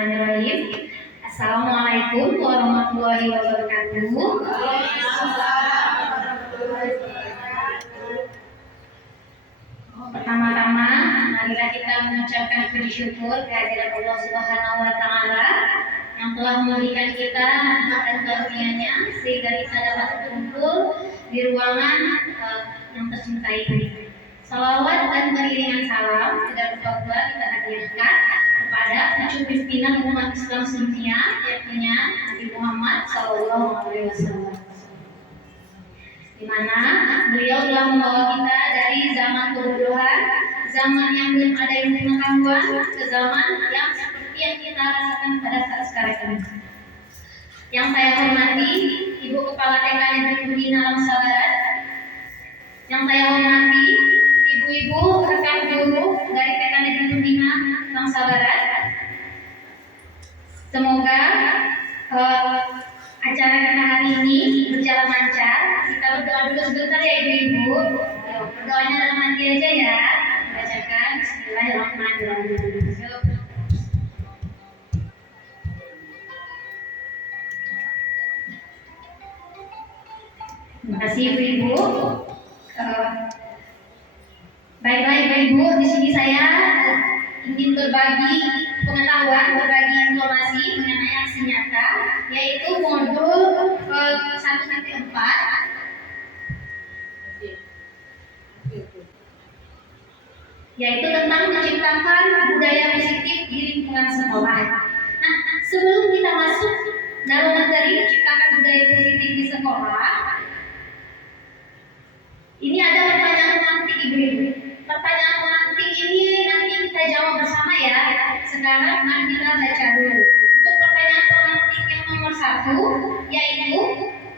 Bismillahirrahmanirrahim. Assalamualaikum warahmatullahi wabarakatuh. Pertama-tama, marilah kita mengucapkan puji syukur kehadirat Allah Subhanahu wa Ta'ala yang telah memberikan kita nikmat dan karunia-Nya sehingga kita dapat berkumpul di ruangan yang tercintai ini. Salawat dan beriringan salam tidak lupa pula kita hadiahkan kepada pucuk pimpinan umat Islam sedunia, yaitu Nabi Muhammad SAW, di mana beliau telah membawa kita dari zaman kebodohan, zaman yang belum ada ilmu pengetahuan, ke zaman yang seperti yang kita rasakan pada saat sekarang ini. Yang saya hormati Ibu Kepala TK Negeri Pembina Langsa Barat, yang saya hormati ibu-ibu rekan guru dari TK Negeri Pembina Langsa Barat. Semoga acara kita hari ini berjalan lancar. Kita berdoa dulu sebentar ya ibu-ibu. Berdoanya dalam hati aja ya. Bacakan Bismillahirrahmanirrahim. Terima kasih ibu-ibu. Baiklah ibu-ibu, di sini saya ingin berbagi pengetahuan, berbagi informasi mengenai aksi nyata, yaitu modul 1.4, yaitu tentang menciptakan budaya positif di lingkungan sekolah. Nah, sebelum kita masuk dalam materi menciptakan budaya positif di sekolah, ini ada pertanyaan pemantik ibu-ibu. Pertanyaan pemantik ini nanti kita jawab bersama ya. Sekarang mari kita baca dulu. Untuk pertanyaan pemantik yang nomor 1, yaitu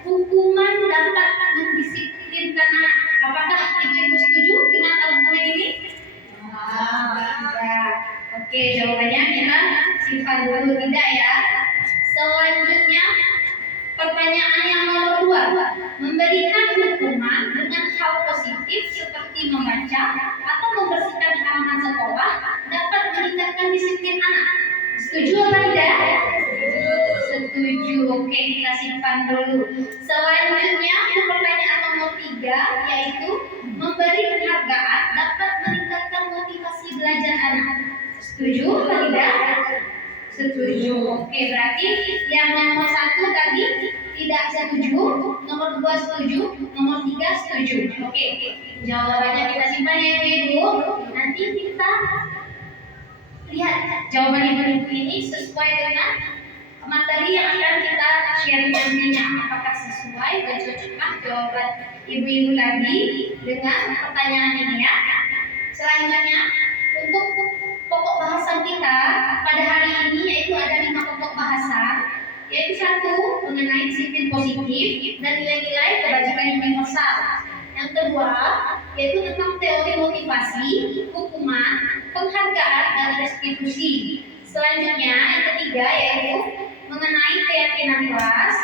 hukuman dapat mendisiplinkan anak. Apakah ibu-ibu setuju dengan argumen ini? Ya. Oke, jawabannya kita simpan dulu, tidak ya. Selanjutnya pertanyaan yang nomor 2, memberikan hukuman dengan hal positif seperti membaca atau membersihkan halaman sekolah dapat meningkatkan disiplin anak. Setuju atau tidak? Setuju. Oke, kita simpan dulu. Selanjutnya pertanyaan nomor 3, yaitu memberi penghargaan dapat meningkatkan motivasi belajar anak. Setuju atau tidak? Setuju. Oke, berarti yang nomor 1 tadi tidak setuju, nomor 2 setuju, nomor 3 setuju. Oke, jawabannya kita simpan ya ibu-ibu. Nanti kita lihat jawaban ibu-ibu ini sesuai dengan materi yang akan kita share nantinya. Apakah sesuai dan cocokkah jawaban ibu-ibu tadi dengan pertanyaan ini ya. Selanjutnya untuk pokok bahasan kita pada hari ini yaitu ada 5 pokok bahasan, yaitu 1 mengenai disiplin positif dan nilai-nilai kebajikan universal. Yang kedua yaitu tentang teori motivasi, hukuman, penghargaan dan restitusi. Selanjutnya yang ketiga yaitu mengenai keyakinan kelas.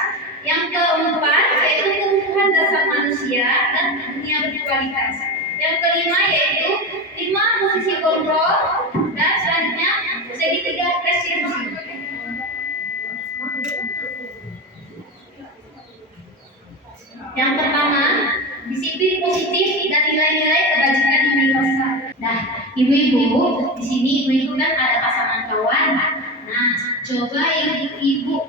Yang keempat yaitu kebutuhan dasar manusia dan dunia berkualitas. Yang kelima yaitu 5 posisi kontrol, dan selanjutnya segitiga restitusi. Yang pertama, disiplin positif dan nilai-nilai kebajikan universal. Nah, ibu-ibu, di sini ibu-ibu kan ada pasangan kawan. Nah, coba ibu-ibu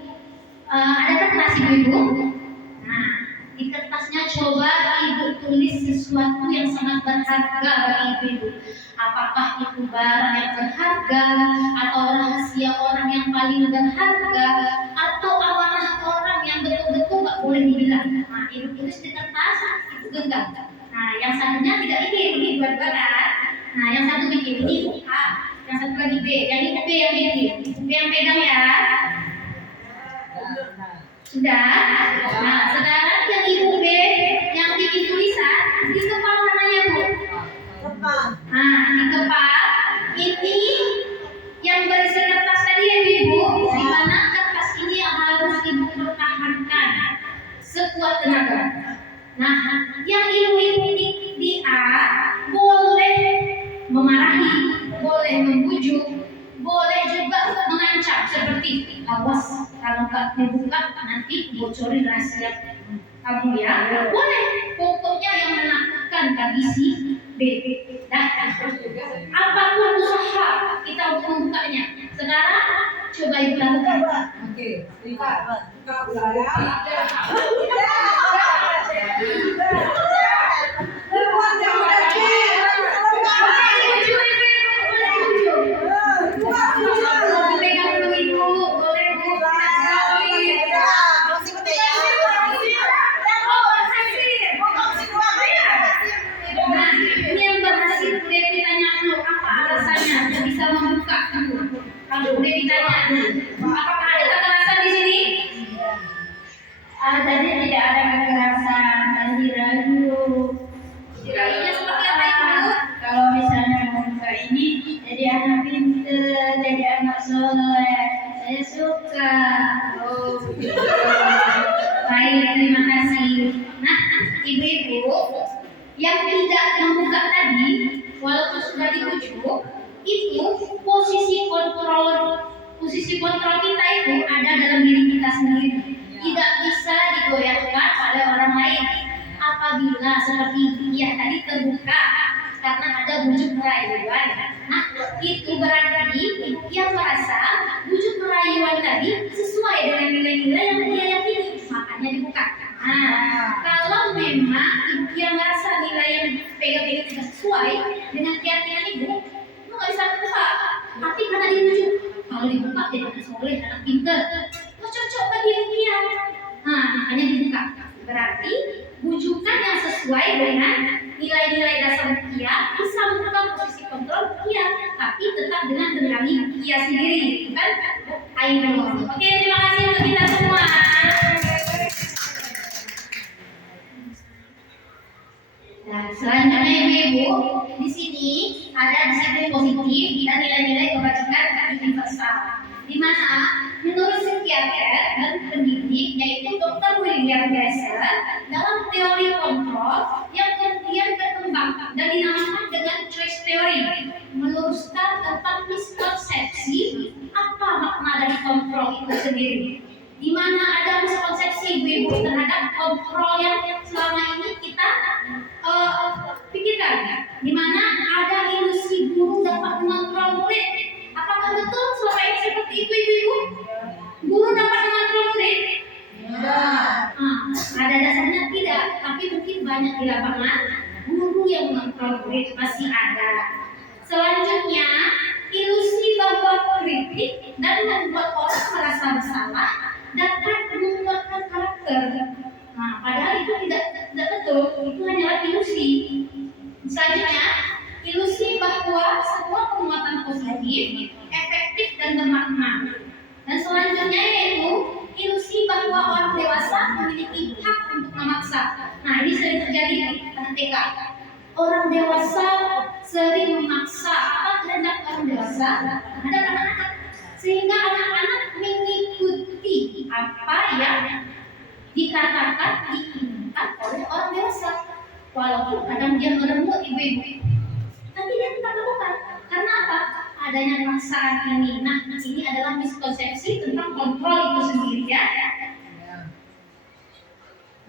ada kertas ibu-ibu. Nah, di kertasnya coba ibu tulis sesuatu yang sangat berharga bagi ibu-ibu. Apakah itu barang yang berharga, atau rahasia orang yang paling berharga, atau amanah orang yang betul-betul gak boleh dibilang. Nah, ibu tulis di kertas, ibu genggam. Nah, yang satunya tidak ini buat-buatan. Nah, yang satu bikin ini A, yang satu lagi B, yang ini B yang bikin, B yang pegang ya. Sudah. Nah, sekarang yang ibu B yang bikin tulisan di kepala namanya bu. Nah, di kepala ini yang berisi kertas tadi ya ibu. Di mana kertas ini yang harus ibu pertahankan sekuat tenaga. Nah, yang ibu di A boleh memarahi, boleh membujuk, boleh juga mengancam. awas kalau nggak dibuka nanti bocorin rahasia kamu ya. Nggak boleh, pokoknya yang menakutkan bagi si B. Nah, apapun usaha kita untuk membukanya. Sekarang coba ibu lakukan. Oke, buka saya. Kalau udah ditanya, apakah ada kekerasan di sini? Tadi tidak ada kekerasan, tadi ragu. Diragunya seperti apa ibu? Kalau misalnya membuka ini, jadi anak pintar, jadi anak soleh. Saya suka. Oh, baik, terima kasih. Nah, ibu-ibu yang tidak membuka tadi, walaupun sudah dibujuk, itu posisi kontrol kita itu ada dalam diri kita sendiri, tidak bisa digoyahkan oleh orang lain. Apabila seperti yang tadi terbuka karena ada bujuk rayuan, nah itu berarti dia merasa bujuk rayuan tadi sesuai dengan nilai-nilai yang dia yakini, makanya dibuka. Nah, kalau memang dia merasa nilai yang pegang-pegang tidak sesuai dengan keyakinan ibu, itu nggak bisa terbuka. Tapi karena dibujuk, kalau dibuka dia akan soleh, anak pintar, cocok bagi dia. Nah, makanya dibuka. Berarti bujukan yang sesuai dengan nilai-nilai dasar dia bisa membuka posisi kontrol dia, tapi tetap dengan kendali dia sendiri, bukan ayo. Oke, terima kasih untuk kita semua. Nah, selanjutnya ibu-ibu, di sini ada disiplin positif dan nilai-nilai kebajikan universal, di mana menurut psikiater dan pendidik yaitu Dr. William Glasser dalam teori kontrol yang kemudian berkembang dan dinamakan dengan choice theory, meluruskan tentang miskonsepsi apa makna dari kontrol itu sendiri, di mana ada miskonsepsi ibu-ibu terhadap kontrol yang selama ini kita pikirkan, di mana ada ilusi guru dapat mengontrol murid. Apakah betul selama ini seperti itu ibu-ibu? Guru dapat mengontrol murid? Ada dasarnya tidak, tapi mungkin banyak di lapangan guru yang mengontrol murid masih ada. Selanjutnya, ilusi bahwa kritik dan membuat orang merasa bersalah dapat menguatkan karakter. Nah, padahal itu tidak betul, itu hanyalah ilusi. Selanjutnya, ilusi bahwa semua penguatan positif, efektif dan bermakna. Dan selanjutnya yaitu ilusi bahwa orang dewasa memiliki hak untuk memaksa. Nah, ini sering terjadi pada TK. Orang dewasa sering memaksa apa kehendak orang dewasa terhadap anak-anak, sehingga anak-anak mengikuti apa yang dikatakan, diinginkan oleh orang dewasa, walaupun kadang dia meremut ibu-ibu, tapi dia tetap lakukan. Karena apa? Adanya paksaan ini. Nah, ini adalah miskonsepsi tentang kontrol itu sendiri ya.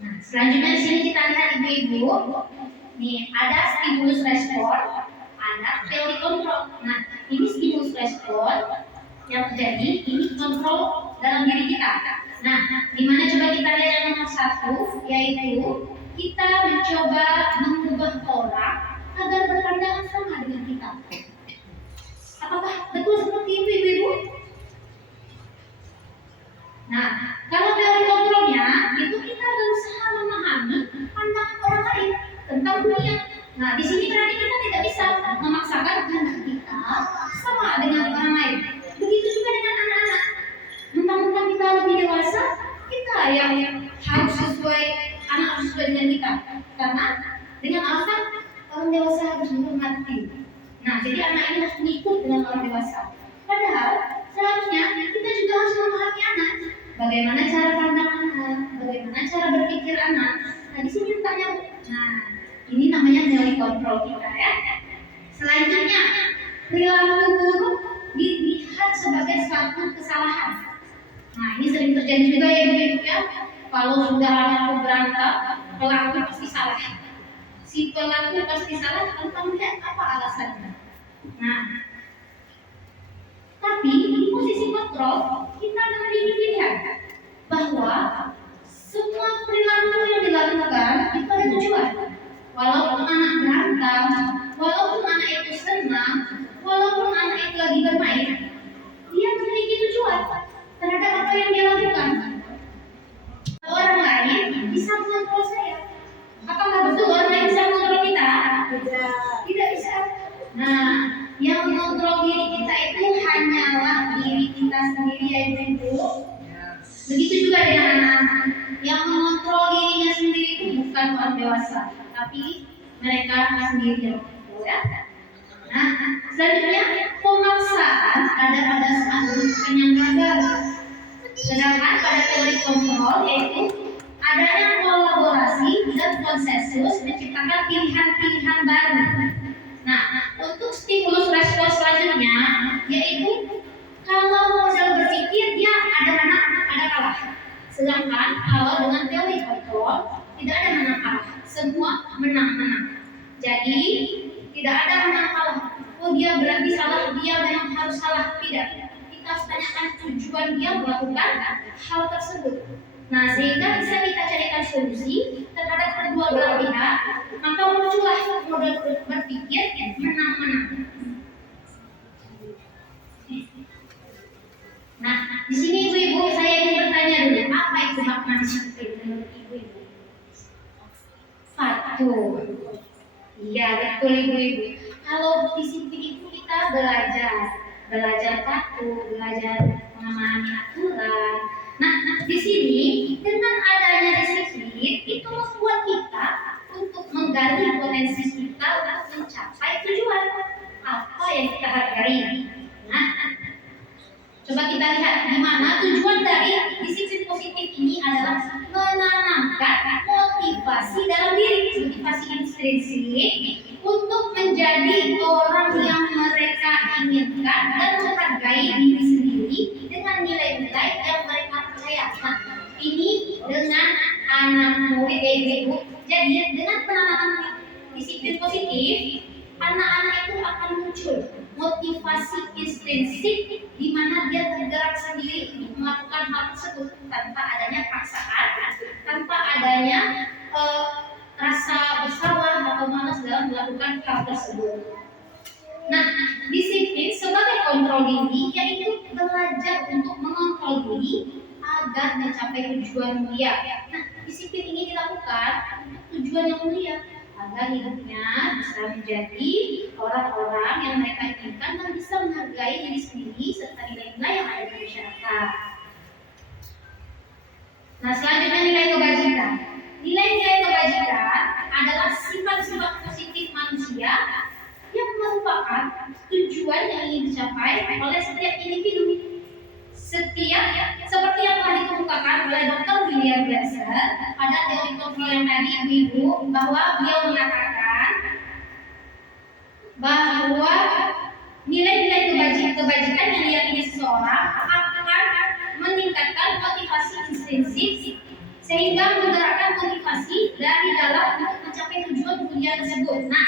Nah, selanjutnya di sini kita lihat ibu-ibu, nih ada stimulus respon, ada teori kontrol. Nah, ini stimulus respon yang terjadi, ini kontrol dalam diri kita. Nah, dimana coba kita lihat yang nomor satu, yaitu kita mencoba mengubah orang agar berpandangan sama dengan kita. Apakah betul seperti itu ibu-ibu? Nah, kalau teori kontrolnya itu kita berusaha memahami pandangan orang lain tentang dunia. Nah, di sini berarti kita tidak bisa memaksakan kehendak kita sama dengan orang lain. Begitu juga dengan anak-anak. Mentang-mentang kita lebih dewasa, kita yang harus sesuai, anak harus sesuai dengan kita. Karena dengan alasan orang dewasa harus menghormati. Nah, jadi anak ini harus mengikut dengan orang dewasa. Padahal seharusnya kita juga harus memahami anak. Bagaimana cara pandang anak, bagaimana cara berpikir anak. Nah, di sini letaknya. Nah, ini namanya teori kontrol kita ya. Selanjutnya, perilaku buruk dilihat sebagai suatu kesalahan. Nah, ini sering terjadi juga ya ibu ya. Kalau sudah anakku berantem, pelaku pasti salah. Si pelaku pasti salah tanpa melihat apa alasannya. Nah, tapi di posisi kontrol kita dengan ini lihat bahwa semua perilaku yang dilakukan itu ada tujuan. Walaupun anak berantem, walaupun anak itu senang, walaupun anak itu lagi bermain, dia memiliki tujuan terhadap apa yang dia lakukan. Orang lain bisa mengontrol saya. Apakah betul orang lain bisa mengontrol kita? Tidak. Tidak bisa. Nah, yang mengontrol diri kita itu hanyalah diri kita sendiri ya ibu. Begitu juga dengan anak-anak. Yang mengontrol dirinya sendiri itu bukan orang dewasa, tapi mereka sendiri. Ya. Nah, selanjutnya pemaksaan ada pada saat bukan yang gagal. Sedangkan pada teori kontrol yaitu adanya kolaborasi dan konsensus menciptakan pilihan-pilihan baru. Nah, untuk stimulus respons selanjutnya yaitu kalau model berpikir dia ada menang, ada kalah. Sedangkan kalau dengan teori kontrol tidak ada menang kalah, semua menang-menang. Jadi tidak ada menang kalah. Oh dia berarti salah, dia memang harus salah. Tidak. Kita harus tanyakan tujuan dia melakukan hal tersebut. Nah, sehingga bisa kita carikan solusi terhadap kedua belah pihak, maka muncullah model berpikir menang-menang. Nah, di sini ibu-ibu saya ingin bertanya dulu, apa itu makna disiplin menurut ibu-ibu? Patuh. Iya, betul ibu-ibu. Kalau disiplin itu kita belajar patuh, belajar memahami aturan. Nah, di sini dengan adanya disiplin itu membuat kita untuk menggali potensi kita untuk mencapai tujuan apa yang kita hargai. Nah, coba kita lihat di mana tujuan dari disiplin positif ini adalah menanamkan motivasi dalam diri, motivasi intrinsik untuk menjadi orang yang mereka inginkan dan menghargai diri sendiri dengan nilai-nilai yang mereka percaya. Nah, ini dengan anak murid ibu. Jadi dengan penanaman disiplin positif, anak-anak itu akan muncul motivasi intrinsik di mana dia tergerak sendiri untuk melakukan hal tersebut tanpa adanya paksaan, tanpa adanya rasa bersalah atau malas dalam melakukan hal tersebut. Nah, disiplin sebagai kontrol diri yaitu belajar untuk mengontrol diri agar mencapai tujuan mulia. Nah, disiplin ini dilakukan untuk tujuan yang mulia agar hidupnya bisa menjadi orang-orang yang mereka inginkan dan bisa menghargai diri sendiri serta nilai-nilai yang ada di masyarakat. Nah, selanjutnya nilai kebajikan. Nilai-nilai kebajikan adalah sifat-sifat positif manusia yang merupakan tujuan yang ingin dicapai oleh setiap individu. Seperti yang telah dikemukakan oleh Dr. William Glasser pada teori kontrol yang tadi ibu, bahwa beliau mengatakan bahwa nilai-nilai kebajikan yang diyakini seseorang akan meningkatkan motivasi intrinsik sehingga menggerakkan motivasi dari dalam untuk mencapai tujuan mulia tersebut. Nah,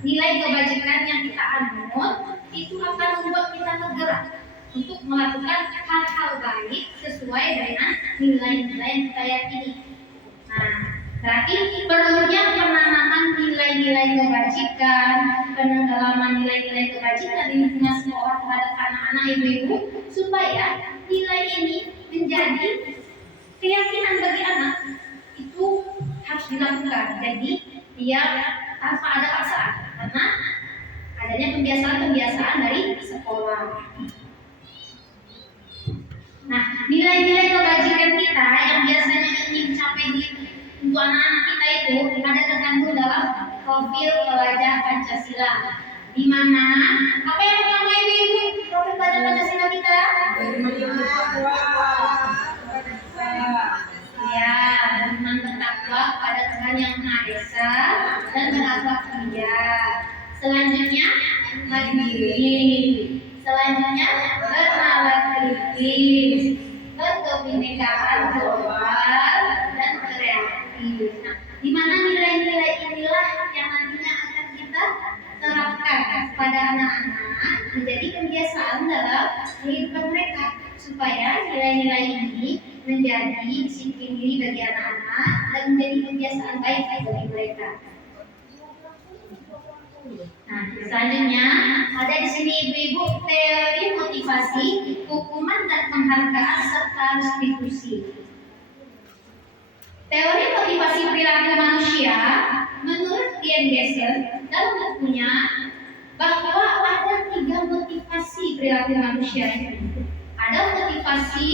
nilai kebajikan yang kita anut itu akan membuat kita tergerak untuk melakukan hal-hal baik sesuai dengan nilai-nilai yang kita yakini. Nah, berarti perlunya penanaman nilai-nilai kebajikan, pendalaman nilai-nilai kebajikan di lingkungan sekolah terhadap anak-anak ibu-ibu supaya nilai ini menjadi keyakinan bagi anak itu harus dilakukan. Jadi dia tanpa ada paksaan karena adanya kebiasaan-kebiasaan dari sekolah. Nah, nilai-nilai kebajikan kita yang biasanya ingin dicapai untuk anak-anak kita itu ada terkandung dalam profil pelajar Pancasila. Di mana apa yang pertama ibu profil pelajar Pancasila kita? Ya, beriman bertakwa pada Tuhan Yang Maha Esa dan berakhlak mulia. Selanjutnya mandiri. Selanjutnya bernalar kritis. kebinekaan global dan kreatif. Nah, di mana nilai-nilai inilah yang nantinya akan kita terapkan pada anak-anak menjadi kebiasaan dalam kehidupan mereka, supaya nilai-nilai ini menjadi disiplin diri bagi anak-anak dan menjadi kebiasaan baik bagi mereka. Nah, selanjutnya ada di sini ibu-ibu teori motivasi, hukuman dan penghargaan serta restitusi. Teori motivasi perilaku manusia menurut Ian Gessen dalam bukunya bahwa ada 3 motivasi perilaku manusia itu. Ada motivasi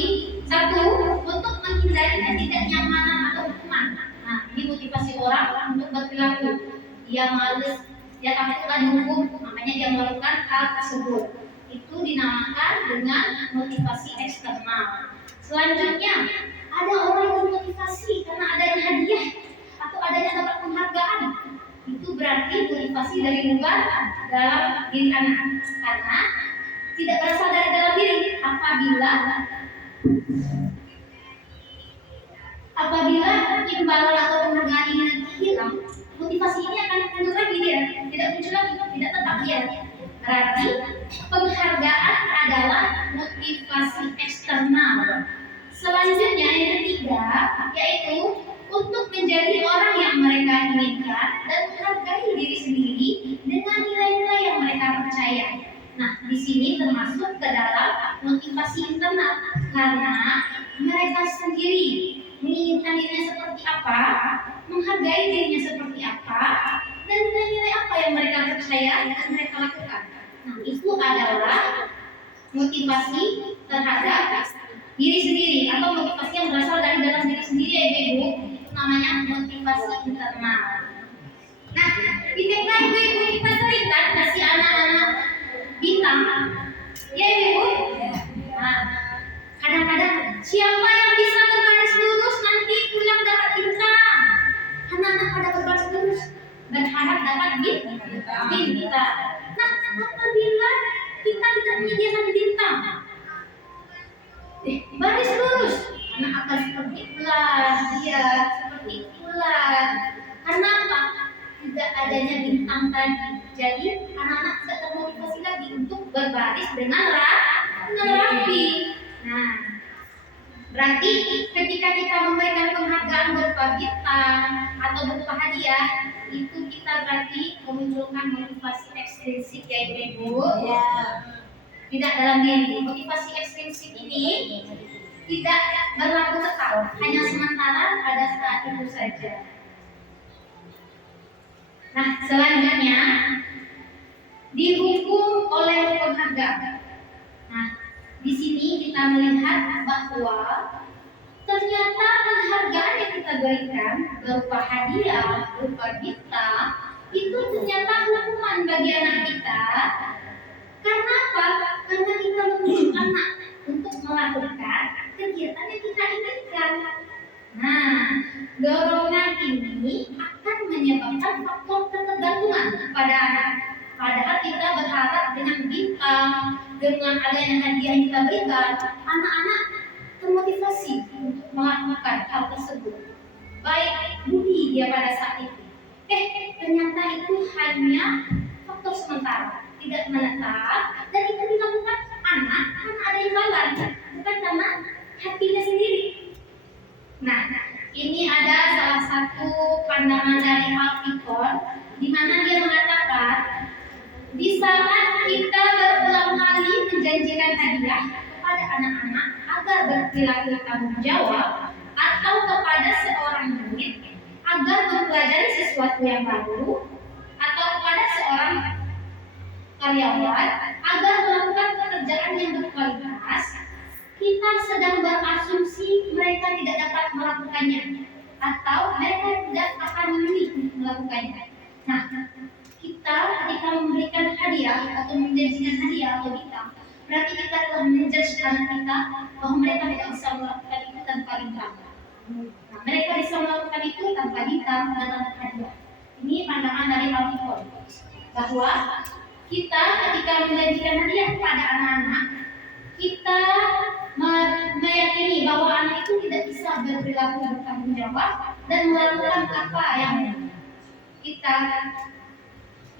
satu untuk menghindari ketidaknyamanan atau hukuman. Nah, ini motivasi orang untuk berperilaku. Dia malas, dia takutlah dihukum, makanya dia melakukan hal tersebut. Itu dinamakan dengan motivasi eksternal. Selanjutnya, ada orang yang bermotivasi karena adanya hadiah atau adanya dapat penghargaan. Itu berarti motivasi dari luar dalam diri anak, karena tidak berasal dari dalam diri. Apabila imbalan atau penghargaan ini nanti hilang, motivasi ini akan mundur lagi, dia tidak muncul lagi, tidak tetap dia. Berarti penghargaan adalah motivasi eksternal. Selanjutnya yang ketiga yaitu untuk menjadi orang yang mereka inginkan dan menghargai diri sendiri dengan nilai-nilai yang mereka percaya. Nah, di sini termasuk ke dalam motivasi internal, karena mereka sendiri menginginkan dirinya seperti apa, menghargai dirinya seperti apa, dan nilai-nilai apa yang mereka percaya dan mereka lakukan. Nah, itu adalah motivasi terhadap diri sendiri atau motivasi yang berasal dari dalam diri sendiri ya ibu. Itu namanya motivasi internal. Nah, di TK ibu kita sering kan kasih anak-anak bintang, ya ibu. Nah, kadang-kadang siapa yang bisa berbaris lurus nanti pulang dapat bintang. Anak-anak pada berbaris lurus berharap dapat bintang. Nah, apabila kita tidak menyediakan bintang, baris lurus, anak akan seperti ular, dia seperti ular. Karena apa? Tidak adanya bintang tadi. Jadi anak-anak tidak termotivasi lagi untuk berbaris dengan rapi. Nah, berarti ketika kita memberikan penghargaan berupa bintang atau berupa hadiah, itu kita berarti memunculkan motivasi ekstrinsik ya ibu. Ya. Tidak dalam diri. Motivasi ekstrinsik ini tidak berlaku tetap, hanya sementara pada saat itu saja. Nah, selanjutnya dihukum oleh penghargaan. Nah, di sini kita melihat bahwa ternyata penghargaan yang kita berikan berupa hadiah, berupa bintang, itu ternyata hukuman bagi anak kita. Karena apa? Karena kita menunjuk anak untuk melakukan kegiatan yang kita inginkan. Nah, dorongan ini akan menyebabkan faktor ketergantungan pada anak. Padahal kita berharap dengan bintang, dengan adanya hadiah yang kita berikan, anak-anak termotivasi untuk melakukan hal tersebut. Baik budi dia pada saat itu. Ternyata itu hanya faktor sementara, tidak menetap, dan itu dilakukan anak karena ada imbalan, bukan karena hatinya sendiri. Nah, ini ada salah satu pandangan dari Alfikon, di mana dia mengatakan di saat kita berulang kali menjanjikan hadiah kepada anak-anak agar berperilaku tanggung jawab, atau kepada seorang murid agar mempelajari sesuatu yang baru, atau kepada seorang karyawan agar melakukan pekerjaan yang berkualitas, kita sedang berasumsi mereka tidak dapat melakukannya atau mereka tidak akan memilih untuk melakukannya. Nah, kita ketika memberikan hadiah atau menjanjikan hadiah atau bintang, berarti kita telah menjudge anak kita bahwa mereka tidak bisa melakukan itu tanpa bintang. Nah, mereka bisa melakukan itu tanpa bintang dan tanpa hadiah. Ini pandangan dari Alfikon, bahwa kita ketika menjanjikan hadiah kepada anak-anak, kita meyakini bahwa berperilaku bertanggung jawab dan melakukan apa yang kita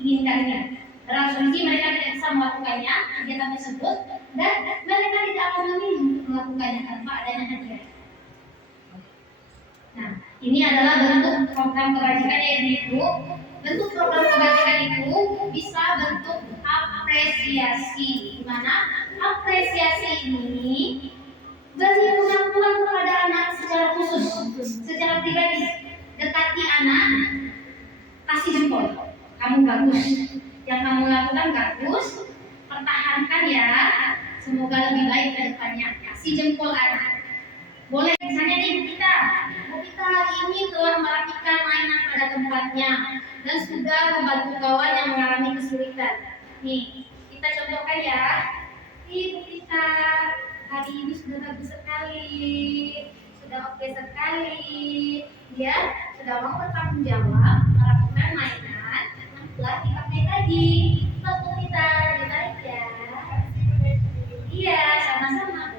inginkannya. Dalam asumsi mereka tidak bisa melakukannya kegiatan tersebut dan mereka tidak akan memilih melakukannya tanpa adanya hadiah. Nah, ini adalah bentuk program kebajikan yaitu itu. Bentuk program kebajikan itu bisa bentuk apresiasi, di mana apresiasi ini beri pengakuan kepada anak secara khusus, secara pribadi. Dekati anak, kasih jempol. Kamu bagus, yang kamu lakukan bagus, pertahankan ya. Semoga lebih baik ke depannya. Kasih jempol anak. Boleh misalnya nih kita hari ini telah merapikan mainan pada tempatnya dan sudah membantu kawan yang mengalami kesulitan. Nih, kita contohkan ya. Ibu kita hari ini sudah bagus sekali, sudah oke sekali. Dia sudah mau bertanggung jawab melakukan mainan yang telah dipakai tadi. Tepuk kita, ditarik ya. Iya, sama-sama.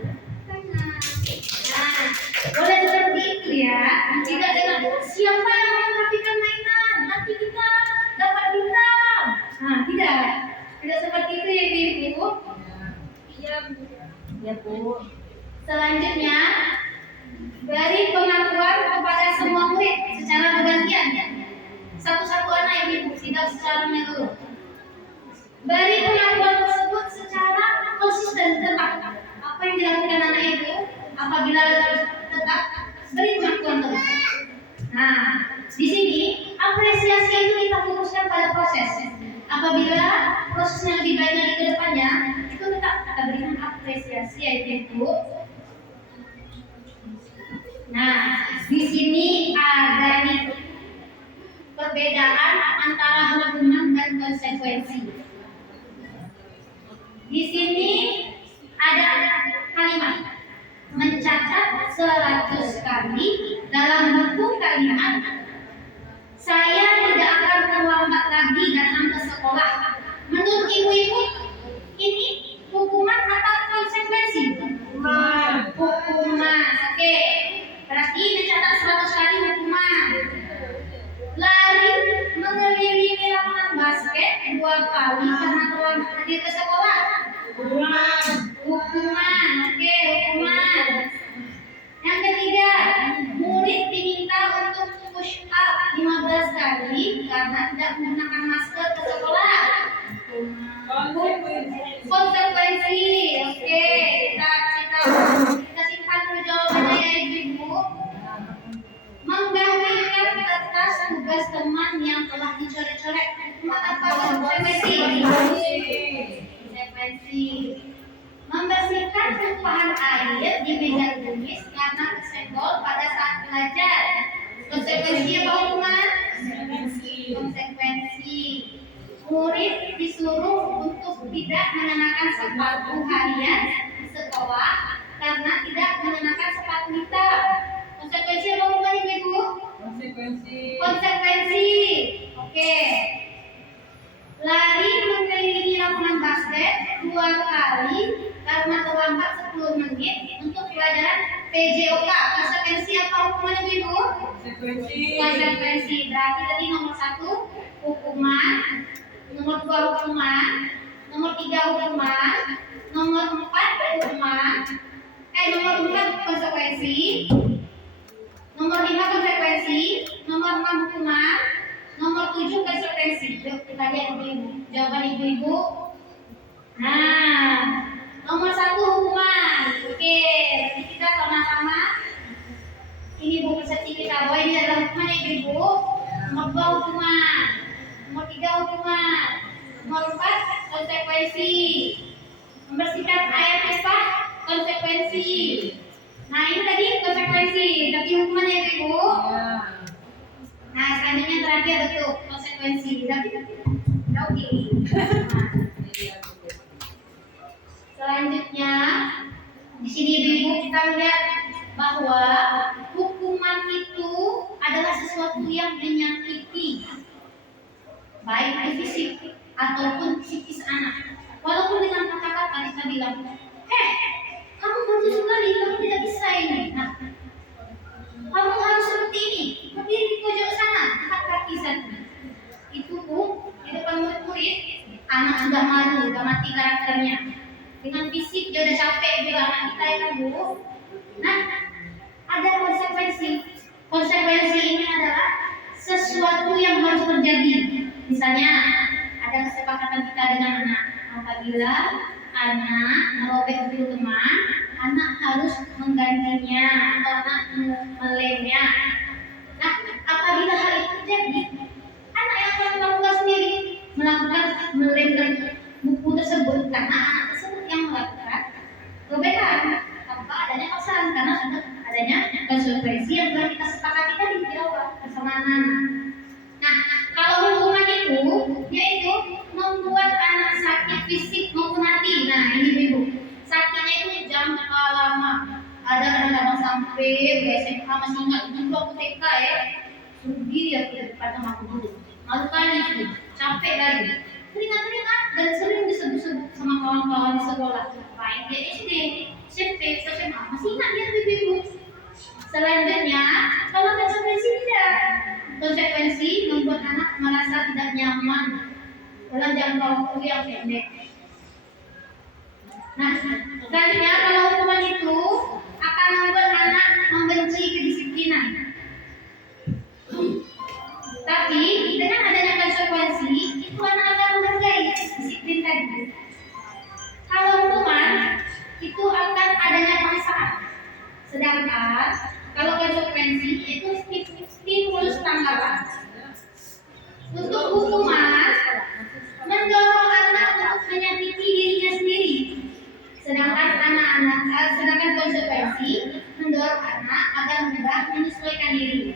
Nah, boleh seperti itu ya. Tidak dengan siapa yang mau merapikan mainan, nanti kita dapat bintang. Nah, tidak seperti itu ya ibu. Iya, ya Bu. Selanjutnya, beri pengakuan kepada semua murid secara bergantian. Satu-satu anak ibu, tidak secara menyeluruh. Beri pengakuan tersebut secara konsisten, tetap. Apa yang dilakukan anak itu, apabila tetap, beri pengakuan terus. Nah, di sini apresiasi itu kita fokuskan pada proses. Apabila prosesnya lebih baik lagi ke depannya, itu tetap kita berikan apresiasi yaitu itu. Nah, di sini ada nih perbedaan antara hukuman dan konsekuensi. Di sini ada kalimat mencatat 100 kali dalam buku kalimat. Saya tidak akan terlambat lagi datang ke sekolah. Menurut ibu-ibu, ini hukuman atau konsekuensi? Hukuman. Oke. Berarti mencatat 100 kali hukuman. Lari mengelilingi lapangan basket 2 kali karena terlambat hadir ke sekolah. Hukuman. Oke, hukuman. Yang ketiga, murid diminta untuk push up 15 kali karena tidak menggunakan masker ke sekolah. Konsekuensi. Oke, kita simpan dulu jawabannya ya ibu. Menggantikan kertas tugas teman yang telah dicoret-coret. Apa konsekuensi? Konsekuensi. Membersihkan tumpahan air di meja tulis karena tersenggol pada saat belajar. Konsekuensi apa hukuman? Konsekuensi. Murid disuruh untuk tidak mengenakan sepatu harian di sekolah karena tidak mengenakan sepatu hitam. Konsekuensi apa hukuman ibu? Konsekuensi. Oke. Lari mengelilingi lapangan basket 2 kali karena terlambat 10 menit untuk pelajaran PJOK. Konsekuensi apa hukuman ibu? Konsekuensi. Berarti tadi nomor 1 hukuman, nomor 2 hukuman, nomor 3 hukuman, nomor 4 hukuman, nomor 4 konsekuensi, nomor 5 konsekuensi, nomor 6 hukuman, nomor 7 konsekuensi. Yuk kita lihat ibu-ibu. Jawaban ibu-ibu. Nah, nomor 1 hukuman. Oke, nanti kita sama-sama. Ini buku persepsi kita bahwa ini adalah hukuman ya ibu. Nomor 2 hukuman, nomor 3 hukuman, nomor 4 konsekuensi. Membersihkan air pipa konsekuensi. Nah ini tadi konsekuensi, tapi hukuman ya ibu. Nah selanjutnya terakhir bentuk konsekuensi. Tapi oke. Selanjutnya di sini ibu kita lihat bahwa hukuman itu adalah sesuatu yang menyakiti baik di fisik ataupun psikis anak. Walaupun dengan kata-kata kita bilang, kamu bagus sekali, kamu tidak bisa ini. Nah, Nah, ada konsekuensi. Konsekuensi ini adalah sesuatu yang harus terjadi. Misalnya, ada kesepakatan kita dengan anak. Apabila anak merobek buku teman, anak harus menggantinya atau anak melemnya. Nah, apabila hal itu terjadi, anak yang akan melakukan sendiri, melakukan melem buku tersebut karena anak tersebut yang melakukan perbedaan tanpa adanya paksaan, karena sudah adanya konsekuensi yang telah kita sepakati tadi di awal bersama anak. Nah, kalau hukuman itu yaitu membuat anak sakit fisik maupun hati. Nah, ini ibu, sakitnya itu jangka lama. Ada kadang-kadang sampai SMA masih ingat itu waktu TK ya. Sendiri ya di depan sama aku dulu. Malu kali itu, capek lagi. Teringat-teringat dan sering disebut-sebut sama kawan-kawan di sekolah. Baik dia SD, SMP, SMA, masih ingat dia ibu. Selanjutnya, kalau konsekuensi tidak. Konsekuensi membuat anak merasa tidak nyaman dalam jangka waktu yang pendek. Nah, selanjutnya kalau hukuman itu akan membuat anak membenci kedisiplinan. Tapi dengan adanya konsekuensi, itu anak akan menghargai disiplin tadi. Kalau hukuman itu akan adanya paksaan. Sedangkan kalau konsekuensi itu stimulus tambahan. Untuk hukuman mendorong anak untuk menyakiti dirinya sendiri. Sedangkan konsekuensi mendorong anak agar mudah menyesuaikan diri.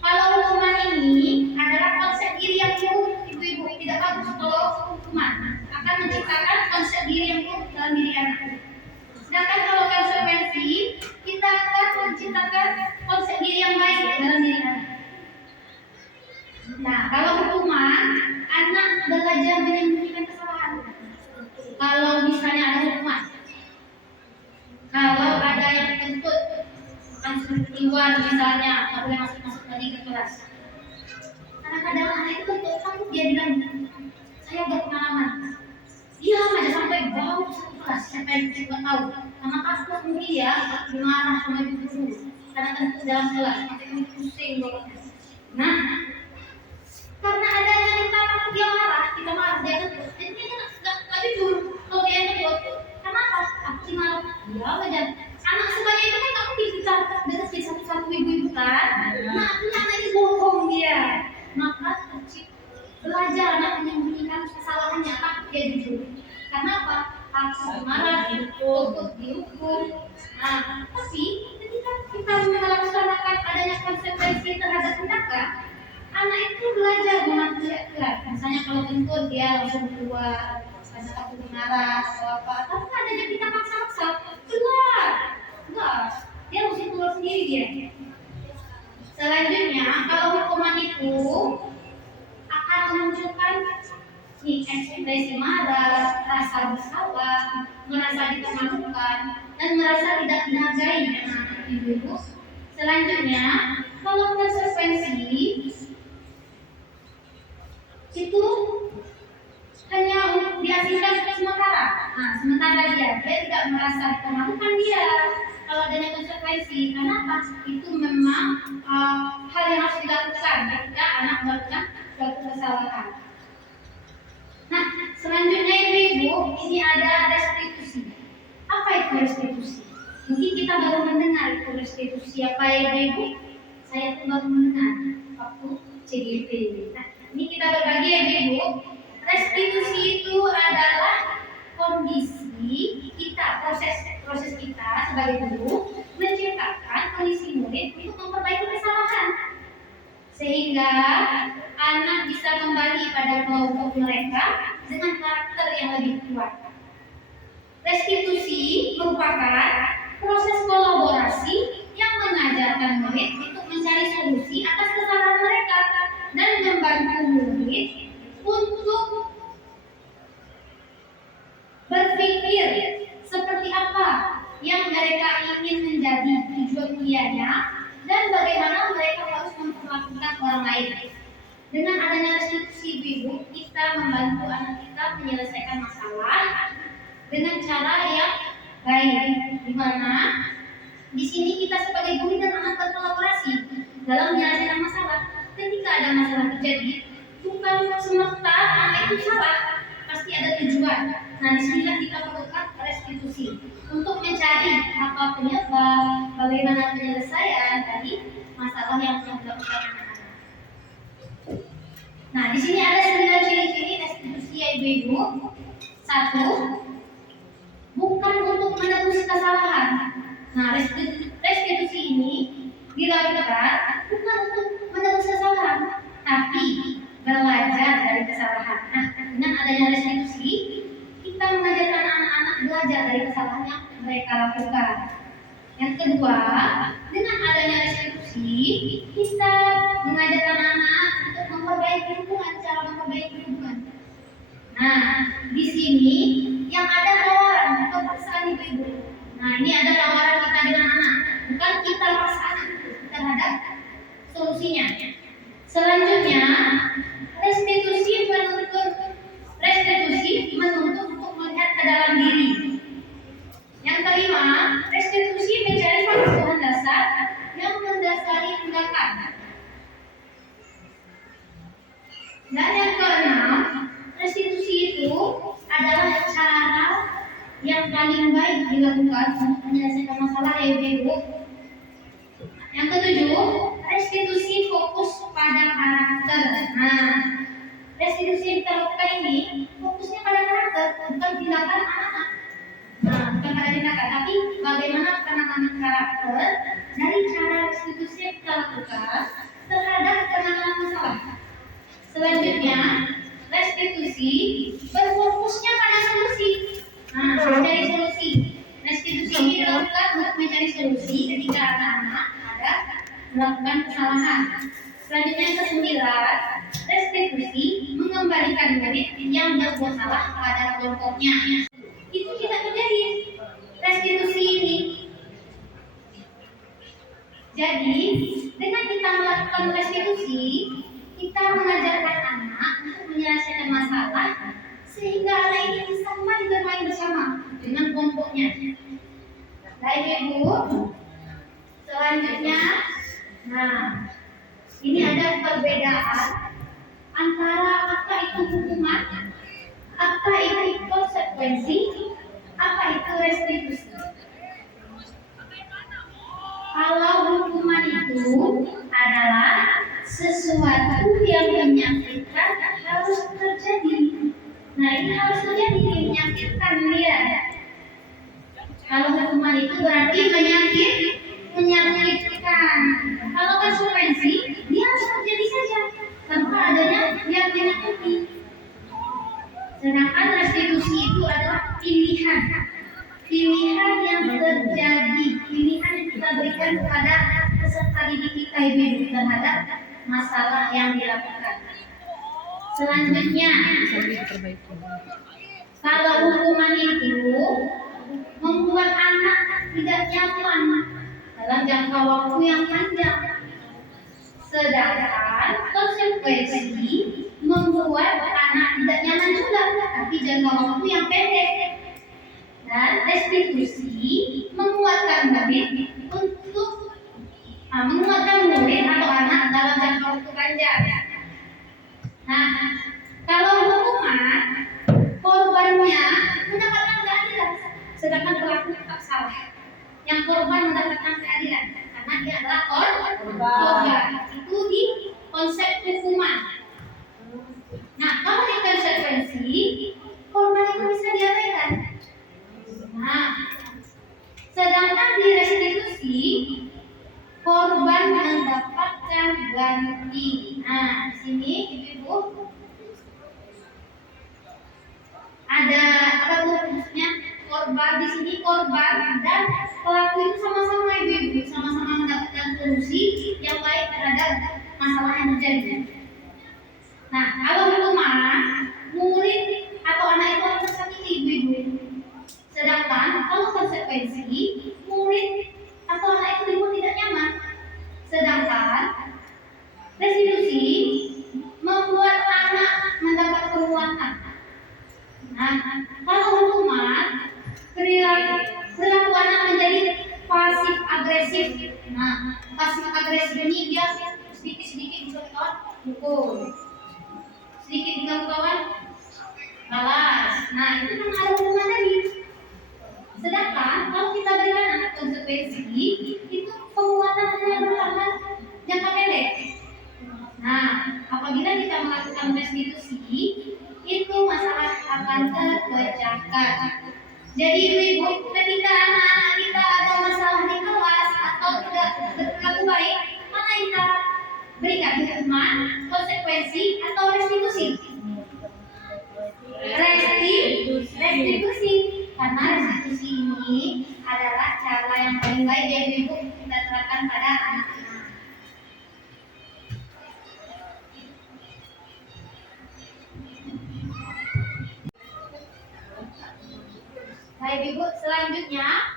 Kalau hukuman ini adalah konsep diri yang buruk, ibu-ibu, tidak bagus. Kalau hukuman akan menciptakan konsep diri yang buruk dalam diri anak. Sedangkan kalau konsekuensi, kita akan menciptakan konsep diri yang baik dalam diri anak. Nah, kalau hukuman, anak belajar menyembunyikan kesalahan. Kalau misalnya ada hukuman, kalau ada yang dituntut, kan keluar misalnya, nggak boleh masuk lagi ke kelas. Kadang-kadang anak itu tuntut, takut dia bilang, saya berpengalaman. Dia aja sampai bau satu kelas, siapa yang tidak tahu. Sama takut mungkin ya, dimarah sama ibu guru. Kadang-kadang dalam kelas, sampai pusing banget. Nah, karena adanya kita takut dia marah, kita marah dia tuntut. Jadi dia nggak jujur. Kalau dia tuntut, kenapa? Aku marah. Dia aja. Anak sebanyak itu kan nggak mungkin kita deketin satu-satu ibu-ibu kan. Nah, artinya anak ini bohong dia. Maka kecil belajar anak menyembunyikan kesalahannya, takut dia jujur. Karena apa? Takut marah, takut dihukum. Nah, tapi ketika kita melaksanakan adanya konsekuensi terhadap tindakan, anak itu belajar mengatur aturan. Misalnya kalau kentut dia langsung keluar, karena takut marah atau apa. Tapi adanya kita paksa-paksa keluar, enggak, dia mesti keluar sendiri dia. Selanjutnya, kalau hukuman itu akan memunculkan ekspresi marah, rasa bersalah, merasa dipermalukan, dan merasa tidak dihargai anak ibu. Selanjutnya, kalau konsekuensi itu hanya diasingkan sementara. Nah, sementara dia tidak merasa dipermalukan dia. Kalau adanya konsekuensi, kenapa? Itu memang hal yang harus dilakukan ketika anak melakukan suatu kesalahan. Nah, selanjutnya ibu, ini ada restitusi. Apa itu restitusi? Mungkin kita baru mendengar itu restitusi apa ya ibu? Saya pun baru mendengar waktu CDP. Nah, ini kita berbagi ya ibu. Restitusi itu adalah kondisi kita, proses kita sebagai guru menciptakan kondisi murid untuk memperbaiki kesalahan sehingga anak bisa kembali pada kelompok mereka dengan karakter yang lebih kuat. Restitusi merupakan proses kolaborasi yang mengajarkan murid untuk mencari solusi atas kesalahan mereka dan membantu murid untuk berpikir seperti apa yang mereka ingin menjadi tujuan kuliahnya dan bagaimana mereka harus memperlakukan orang lain. Dengan adanya restitusi ibu, kita membantu anak kita menyelesaikan masalah dengan cara yang baik, di mana di sini kita sebagai guru dan anak berkolaborasi dalam menyelesaikan masalah. Ketika ada masalah terjadi, bukan semata anak itu salah, pasti ada tujuan. Nah, disinilah kita perlukan restitusi untuk mencari apa penyebab, bagaimana penyelesaian dari masalah yang telah dilakukan anak-anak. Nah, di sini ada 9 ciri-ciri restitusi ya ibu-ibu. 1. Bukan untuk menebus kesalahan. Nah, restitusi ini dilakukan bukan untuk menebus kesalahan, tapi belajar dari kesalahan. Nah, dengan adanya restitusi, kita mengajarkan anak-anak belajar dari kesalahan yang mereka lakukan. Yang kedua, dengan adanya restitusi, kita mengajarkan anak untuk memperbaiki hubungan, cara memperbaiki hubungan. Nah, di sini yang ada tawaran atau paksaan ibu-ibu. Nah, ini ada tawaran kita dengan anak, bukan kita paksa anak terhadap solusinya. Selanjutnya, restitusi menuntut untuk melihat ke dalam diri. Yang kelima, restitusi mencari kebutuhan dasar yang mendasari tindakan. Dan yang keenam, restitusi itu adalah cara yang paling baik dilakukan untuk menyelesaikan masalah ya ibu. Yang ketujuh, restitusi fokus pada karakter. Nah, restitusi yang kita lakukan ini fokusnya pada karakter, bukan tindakan anak-anak. Nah, bukan pada tindakan, tapi bagaimana penanganan karakter dari cara restitusi yang kita lakukan terhadap penanganan masalah. Selanjutnya, restitusi berfokusnya pada solusi. Nah, mencari solusi. Restitusi ini dilakukan untuk mencari solusi ketika anak-anak ada melakukan kesalahan. Selanjutnya yang ke-9, restitusi mengembalikan murid yang berbuat salah pada kelompoknya. Itu tidak terjadi restitusi ini. Jadi, dengan kita melakukan restitusi, kita mengajarkan anak untuk menyelesaikan masalah sehingga anak ini bisa kembali bermain bersama dengan kelompoknya. Baik ibu, selanjutnya, nah ini ada perbedaan antara apa itu hukuman, apa itu konsekuensi, apa itu restitusi. Kalau hukuman itu adalah sesuatu yang menyakitkan harus terjadi. Nah, ini harus terjadi, menyakitkan dia. Kalau hukuman itu berarti menyakitkan. Kalau konsekuensi, dia harus terjadi saja tanpa adanya yang menyakiti. Sedangkan restitusi itu adalah pilihan yang terjadi, pilihan yang kita berikan kepada peserta didik kita ibu terhadap masalah yang dilakukan. Selanjutnya, kalau hukuman itu membuat anak tidak nyaman dalam jangka waktu yang panjang, sedangkan konsekuensi membuat anak tidak nyaman juga tapi jangka waktu yang pendek. Dan restitusi menguatkan murid atau anak dalam jangka waktu panjang. Nah, kalau hukuman korbannya mendapatkan keadilan, sedangkan pelaku tetap salah. Yang korban mendapatkan keadilan karena dia adalah korban. Itu di konsep hukuman. Nah, kalau di konsekuensi, korban itu bisa diabaikan. Nah, sedangkan di restitusi, korban mendapatkan ganti. Nah, di sini ibu-ibu ada apa tuh maksudnya? Korban di sini korban dan pelaku itu sama-sama ibu-ibu, sama-sama mendapatkan solusi yang baik terhadap masalah yang terjadi. Nah, kalau hukuman, murid atau anak itu akan tersakiti ibu-ibu. Sedangkan kalau konsekuensi, murid atau anak itu dibuat tidak nyaman. Sedangkan restitusi membuat anak mendapat penguatan. Nah, kalau hukuman, perilaku agresif. Nah, pasif agresif ini dia sedikit bisa kawan pukul, sedikit diganggu kawan balas. Nah, itu kan ada hukuman tadi. Sedangkan kalau kita berikan anak konsekuensi, itu penguatan hanya bertahan jangka pendek. Nah, apabila kita melakukan restitusi, itu masalah akan terpecahkan. Jadi ibu, ketika anak-anak kita ada masalah di kelas atau tidak berperilaku baik, mana yang kita berikan hukuman, konsekuensi atau restitusi? Restitusi. Karena restitusi ini adalah cara yang paling baik ya ibu kita terapkan pada anak-anak. Baik ibu, selanjutnya,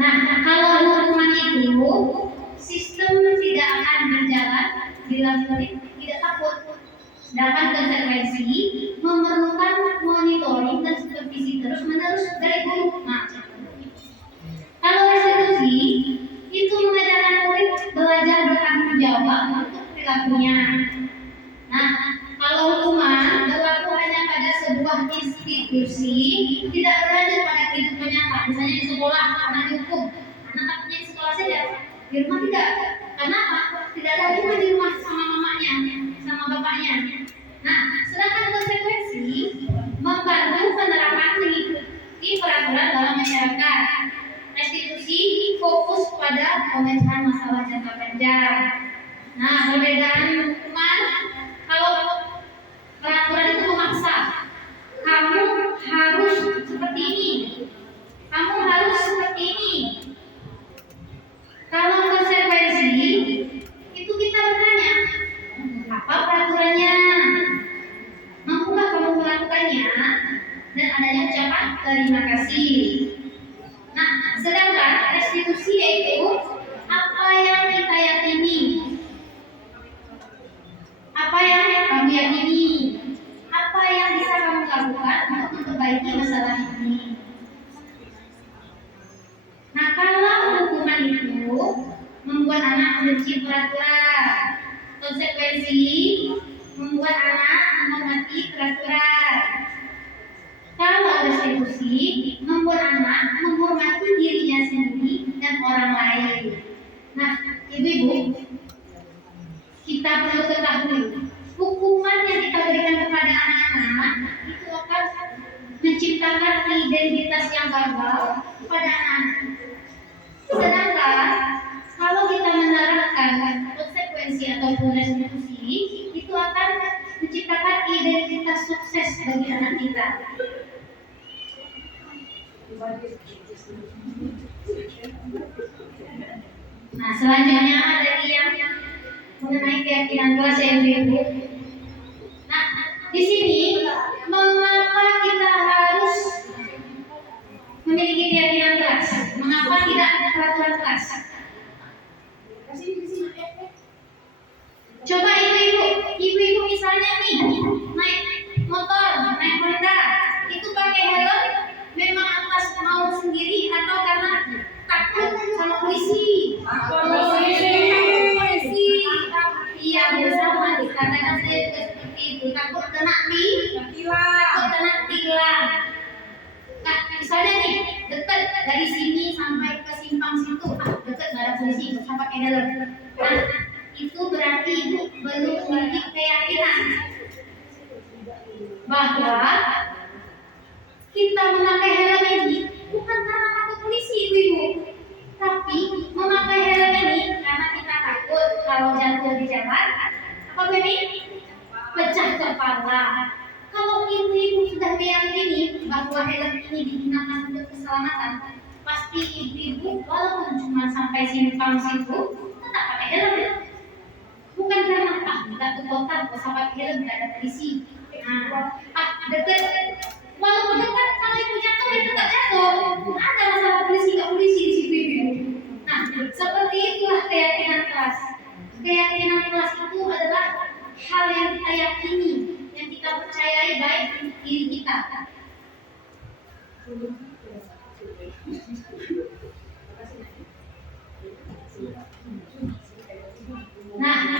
nah kalau hukuman itu sistem tidak akan berjalan bila murid tidak takut. Sedangkan konsekuensi memerlukan monitoring dan supervisi terus menerus dari guru. Nah, kalau restitusi itu mengajarkan murid belajar bertanggung jawab untuk perilakunya. Nah, kalau hukuman berlaku hanya pada sebuah institusi, tidak berlanjut pada kehidupan nyata. Misalnya di sekolah, anak dihukum, anak takutnya di sekolah saja, di rumah tidak. Karena apa? Tidak ada hubungan di rumah sama mamanya, sama bapaknya. Nah, sedangkan konsekuensi membantu penerapan mengikuti peraturan dalam masyarakat. Restitusi fokus pada pemecahan masalah jangka panjang. Nah, perbedaan hukuman, kalau peraturan itu memaksa, kamu harus seperti ini, kamu harus seperti ini. Kalau konsekuensi itu kita bertanya, apa peraturannya? Mampukah kamu melakukannya? Dan adanya ucapan terima kasih. Nah, sedangkan restitusi yaitu apa yang kita yakini, apa yang kamu yakini, apa yang bisa kamu lakukan untuk memperbaiki masalah ini. Nah, kalau hukuman itu membuat anak membenci peraturan, konsekuensi membuat anak menghormati peraturan. Kalau restitusi membuat anak menghormati dirinya sendiri dan orang lain. Nah, ibu-ibu, kita perlu ketahui hukuman yang kita berikan kepada anak-anak itu akan menciptakan identitas yang gagal pada anak. Sedangkan kalau kita menerapkan konsekuensi ataupun restitusi, itu akan menciptakan identitas sukses bagi anak kita. Nah, selanjutnya dari yang mengenai keyakinan kelas ya ibu. Nah, di sini mengapa kita harus memiliki keyakinan kelas? Mengapa tidak peraturan kelas? Coba ibu-ibu misalnya nih naik motor, naik Honda, itu pakai helm memang atas mau sendiri atau karena takut sama polisi? Polisi. Iya, bersama dikatakan saya juga seperti itu, takut kena tilang. Nah, misalnya nih dekat dari sini sampai ke simpang situ, dekat nggak ada polisi, nggak usah pakai helm. Nah, itu berarti ibu belum memiliki keyakinan bahwa kita memakai helm ini bukan karena takut polisi ibu, tapi memakai helm ini karena kita takut kalau jatuh di jalan apa ini pecah kepala. Kalau ibu-ibu sudah meyakini bahwa helm ini digunakan untuk keselamatan, pasti ibu-ibu walaupun cuma sampai simpang situ tetap pakai helm. Bukan karena kita ke kota nggak usah pakai helm, nggak ada polisi. Nah, dekat walaupun dekat kalau ibu jatuh itu tak jatuh, ada masalah polisi nggak polisi di situ ibu. Nah, seperti itulah keyakinan kelas. Keyakinan kelas itu adalah hal yang kita yakini, yang kita percayai baik diri kita.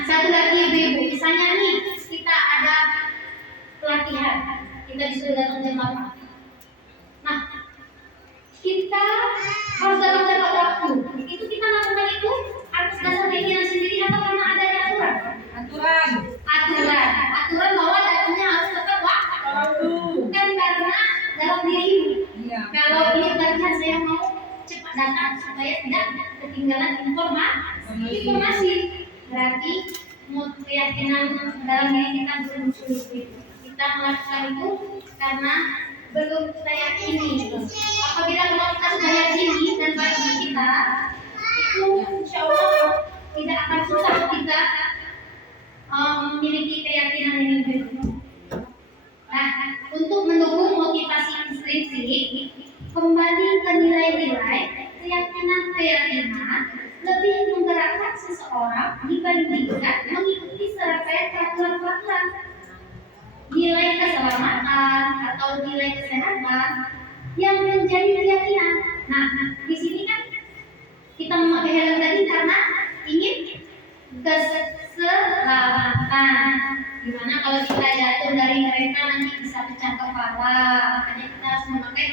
satu lagi ibu-ibu, misalnya nih kita ada pelatihan, kita disuruh datang jam 8. Nah, kita harus dalam tepat waktu. Itu kita lakukan itu atas dasar keinginan sendiri atau karena adanya aturan? Aturan bahwa datangnya harus tepat waktu. Bukan karena dalam diri. Iya. Kalau ini pelatihan saya mau cepat datang supaya tidak ketinggalan informasi. Berarti keyakinan dalam diri kita berunsur. Kita melakukan itu karena belum kita yakini. Apabila kita sudah yakini dan bagi kita, itu insya Allah tidak akan susah kita memiliki keyakinan ini. Nah, untuk mendukung motivasi intrinsik, kembali ke nilai-nilai keyakinan lebih menggerakkan seseorang dibandingkan mengikuti serangkaian peraturan-peraturan. Nilai keselamatan atau nilai kesehatan yang menjadi keyakinan. Nah, di sini kan kita memakai helm tadi karena ingin keselamatan. Gimana kalau kita jatuh dari kereta nanti bisa pecah kepala, makanya kita harus memakai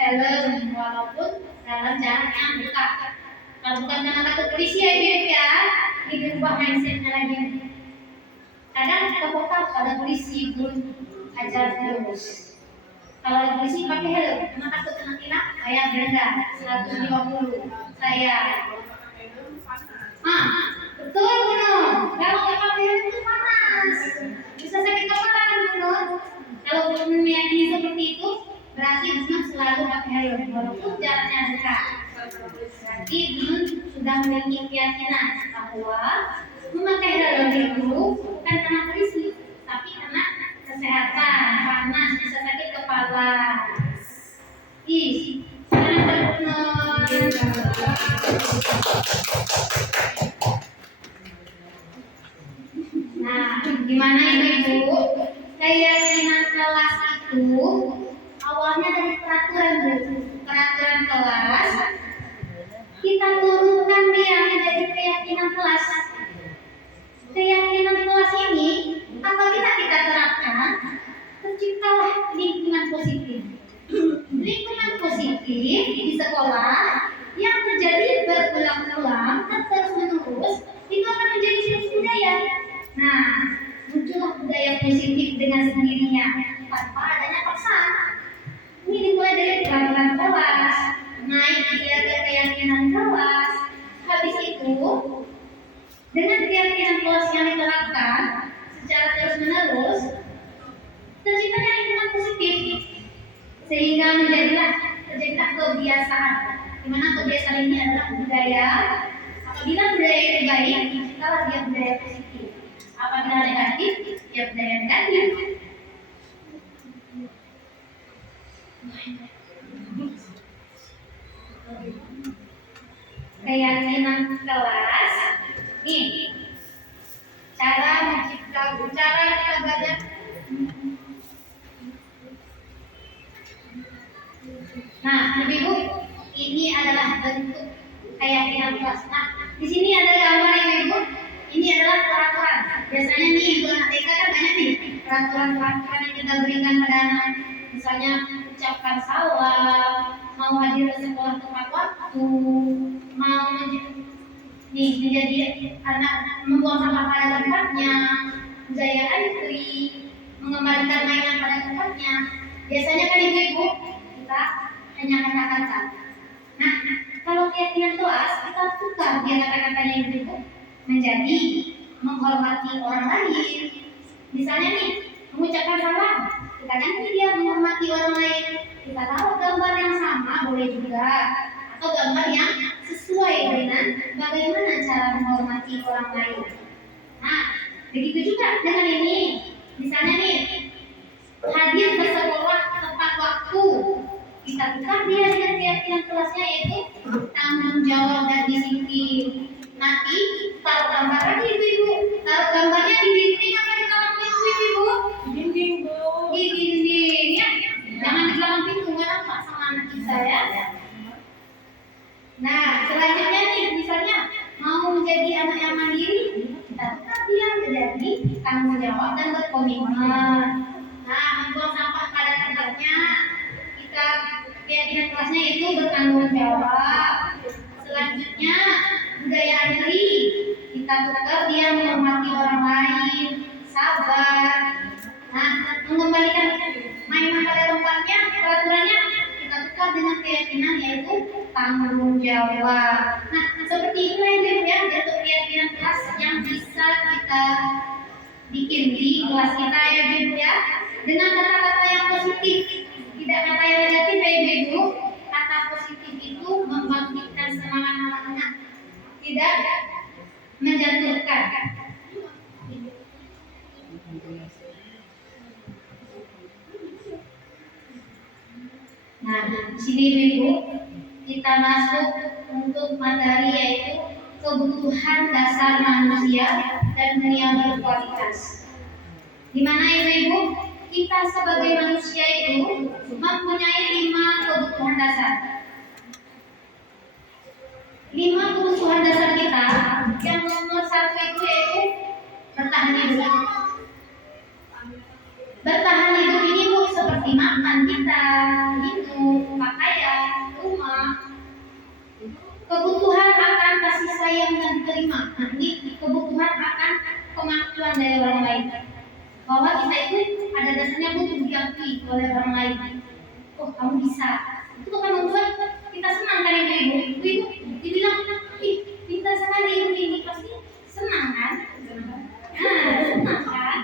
helm walaupun dalam jarak yang dekat. Kalau bukan karena takut polisi ya ibu ya, dirubah mindsetnya lagi. Kadang kita kota pada polisi pun ajar terus. Kalau ada polisi pakai helm, cuma takut kena tilang, saya denda 150. Saya. Betul benar. Kalau nggak pakai helm itu panas, bisa sakit kepala kan benar. Kalau belum meyakini seperti itu, berarti belum selalu pakai helm walaupun jaraknya dekat. Berarti belum sudah memiliki keyakinan bahwa memakai helm itu bukan karena polisi, tapi karena kesehatan, panas, bisa sakit kepala. Nah, gimana ibu-ibu? Keyakinan kelas itu awalnya dari peraturan kelas. Kita turunkan dia menjadi keyakinan kelas. Keyakinan kelas ini apabila kita terapkan, terciptalah lingkungan positif. Lingkungan positif di sekolah yang terjadi berulang-ulang dan terus-menerus itu akan menjadi suatu budaya. Nah, muncullah budaya positif dengan sendirinya tanpa adanya paksaan. Ini dimulai dari peraturan kelas, naik dia ke keyakinan kelas. Habis itu, dengan keyakinan kelas yang diterapkan secara terus-menerus, terciptanya lingkungan positif sehingga terjadilah kebiasaan. Di mana kebiasaan ini adalah budaya. Apabila budaya itu baik, terciptalah dia budaya positif. Apabila negatif, dia budaya negatif. Keyakinan kelas. Nih, cara kita belajar. Nah, ibu, ini adalah bentuk keyakinan kelas. Nah, di sini ada gambar ibu. Ini adalah peraturan. Biasanya nih untuk anak TK kan banyak nih peraturan yang kita berikan pada anak. Misalnya ucapkan salam, mau hadir ke sekolah tepat waktu, mau menjadi anak membuang sampah pada tempatnya, menjaga antri, mengembalikan mainan pada tempatnya. Biasanya kan ibu-ibu kita hanya kata-kata. Nah, kalau keyakinan kelas kita tukar dia kata-katanya ibu-ibu menjadi menghormati orang lain. Misalnya nih, mengucapkan salam, kita ganti dia menghormati orang lain. Kita taruh gambar yang sama boleh juga, atau gambar yang sesuai dengan bagaimana cara menghormati orang lain. Nah, begitu juga dengan ini. Misalnya nih, hadir ke sekolah tepat waktu. Kita tukar dia dengan keyakinan kelasnya yaitu tanggung jawab dan disiplin. Nanti taruh gambar lagi ibu-ibu. Taruh gambarnya di dinding atau di belakang pintu ibu-ibu? Di dinding, Bu. Di dinding ya. Jangan di belakang pintu, karena Pak sama anak kita ya. Nah, selanjutnya nih, misalnya mau menjadi anak yang mandiri, kita tetap dia menjadi tanggung jawab dan berkomitmen. Nah, membuang sampah pada tempatnya, kita keyakinan kelasnya itu bertanggung jawab. Selanjutnya budaya adili, kita tukar dia menghormati orang lain, sabar. Nah, mengembalikan mainan pada tempatnya, peraturannya kita tukar dengan keyakinan yaitu tanggung jawab. Nah, seperti itu ya bentuk keyakinan kelas yang bisa kita bikin di kelas kita ya Ibu ya, dengan kata-kata yang positif, tidak kata yang negatif ya Ibu. Kata positif itu membangkitkan semangat anak-anak, tidak menjatuhkan. Nah, di sini Ibu, kita masuk untuk materi yaitu kebutuhan dasar manusia dan dunia berkualitas. Di mana Ibu, kita sebagai manusia itu mempunyai 5 kebutuhan dasar. 5 kebutuhan dasar kita, yang nomor 1 itu yaitu bertahan hidup. Bertahan hidup ini Bu seperti makan kita, minum, pakaian, rumah. Kebutuhan akan kasih sayang yang diterima. Nah, ini kebutuhan akan pengakuan dari orang lain. Bahwa kita itu ada dasarnya butuh diakui oleh orang lain. Oh, kamu bisa. Itu akan membuat kita senang kan Ibu. Ibu dibilang, ih, pintar sekali Ibu ini, pasti senang kan? Nah, senang kan?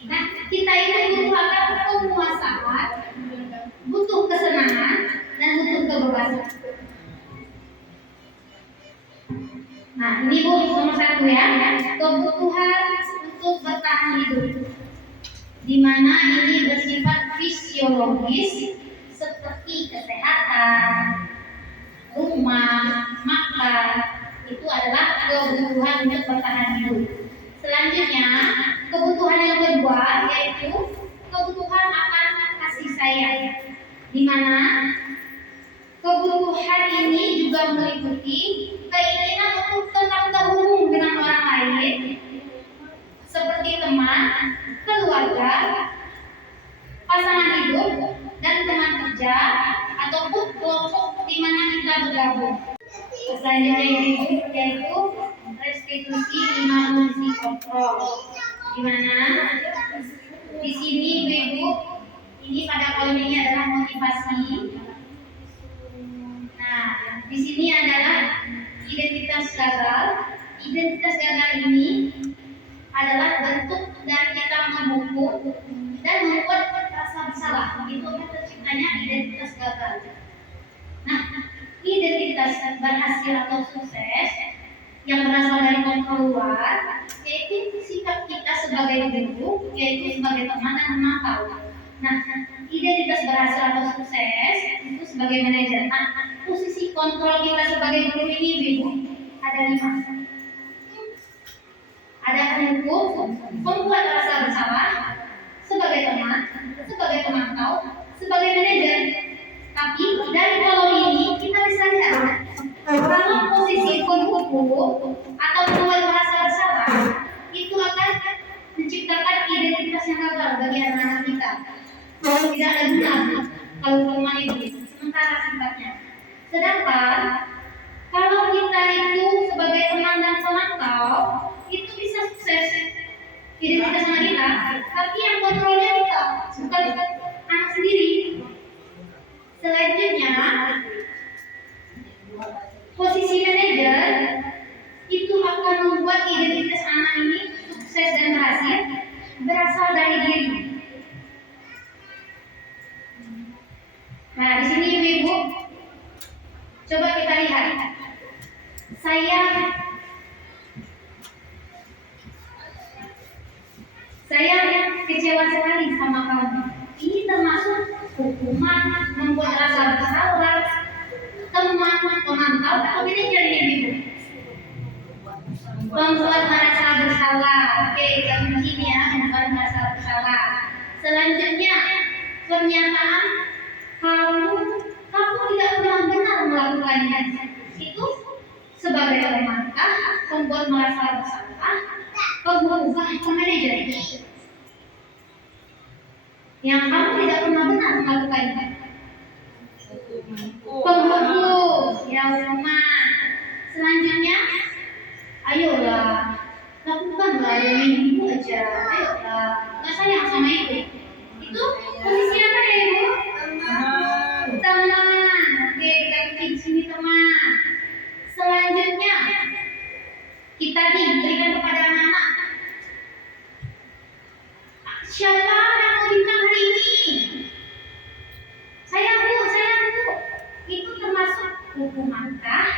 Nah, kita itu butuh akan penguasaan, butuh kesenangan, dan butuh kebebasan. Nah, ini Bu nomor 1 ya, kebutuhan untuk bertahan hidup, di mana ini bersifat fisiologis seperti kesehatan, rumah, makan, itu adalah kebutuhan untuk bertahan hidup. Selanjutnya, kebutuhan yang kedua yaitu kebutuhan akan kasih sayang, di mana kebutuhan ini juga meliputi keinginan untuk tetap terhubung dengan orang lain, seperti teman, keluarga, pasangan hidup, dan teman kerja, ataupun kelompok di mana kita bergabung. Selanjutnya yaitu restitusi lima fungsi kontrol, di mana di sini Ibu ini pada poin ini adalah motivasi. Nah, di sini adalah identitas gagal. Identitas gagal ini adalah bentuk dari kita menghukum dan membuat rasa bersalah. Itu terciptanya identitas gagal. Nah, identitas berhasil atau sukses yang berasal dari kontrol luar yaitu sikap kita sebagai guru, yaitu sebagai teman dan pemantau. Nah, identitas berhasil atau sukses itu sebagai manajer. Nah, posisi kontrol kita sebagai guru ini Ibu ada 5. Ada menghukum, membuat rasa bersalah, sebagai teman, sebagai pemantau, sebagai manajer. Tapi dari kolom ini kita bisa lihat kalau posisi penghukum atau membuat rasa bersalah itu akan menciptakan identitas yang gagal bagi anak-anak kita. Tidak ada guna kalau teman itu sementara sifatnya. Sedangkan kalau kita itu sebagai teman dan pemantau itu bisa sukses identitas sama kita, tapi yang kontrolnya kita bukan anak sendiri. Selanjutnya, posisi manajer itu akan membuat identitas anak ini sukses dan berhasil berasal dari diri. Nah, di sini Ibu, coba kita lihat. Saya kecewa sekali sama kamu. Ini termasuk hukuman, membuat rasa bersalah, teman, pemantau, atau manajer ya Ibu? Membuat merasa bersalah. Oke, kita di sini ya, membuat merasa bersalah. Selanjutnya, pernyataan kamu tidak pernah benar melakukannya. Itu sebagai tersangka, pembuat merasa bersalah, pembuka ke manajer. Yang kamu tidak pernah benar melakukannya. Pembuku yang rumah. Selanjutnya, ayolah, lakukanlah demi ibu aja. Ayolah, nggak sayang sama ibu. Itu posisi apa ya ibu? Teman. Oke, kita ketik di sini teman. Selanjutnya, kita berikan kepada anak-anak. Siapa yang mau bintang hari ini? Saya bu. Itu termasuk hukumankah,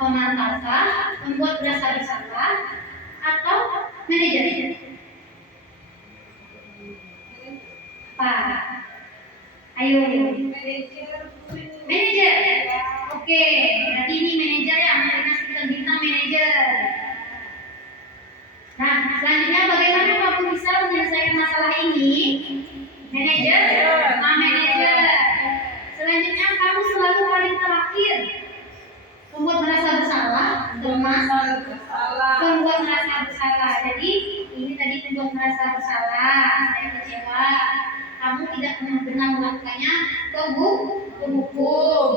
pemantankah, membuat berasa bersalah, atau manajer? Apa? Ayo. Manajer. Oke, berarti ini manajer ya, karena kita bintang manajer. Nah, selanjutnya bagaimana kamu bisa menyelesaikan masalah ini? Manajer. Nah, manajer. Selanjutnya kamu selalu paling terakhir. Membuat merasa bersalah, membuat merasa bersalah. Jadi ini tadi membuat merasa bersalah. Saya kecewa. Kamu tidak pernah benar melakukannya. Hukum.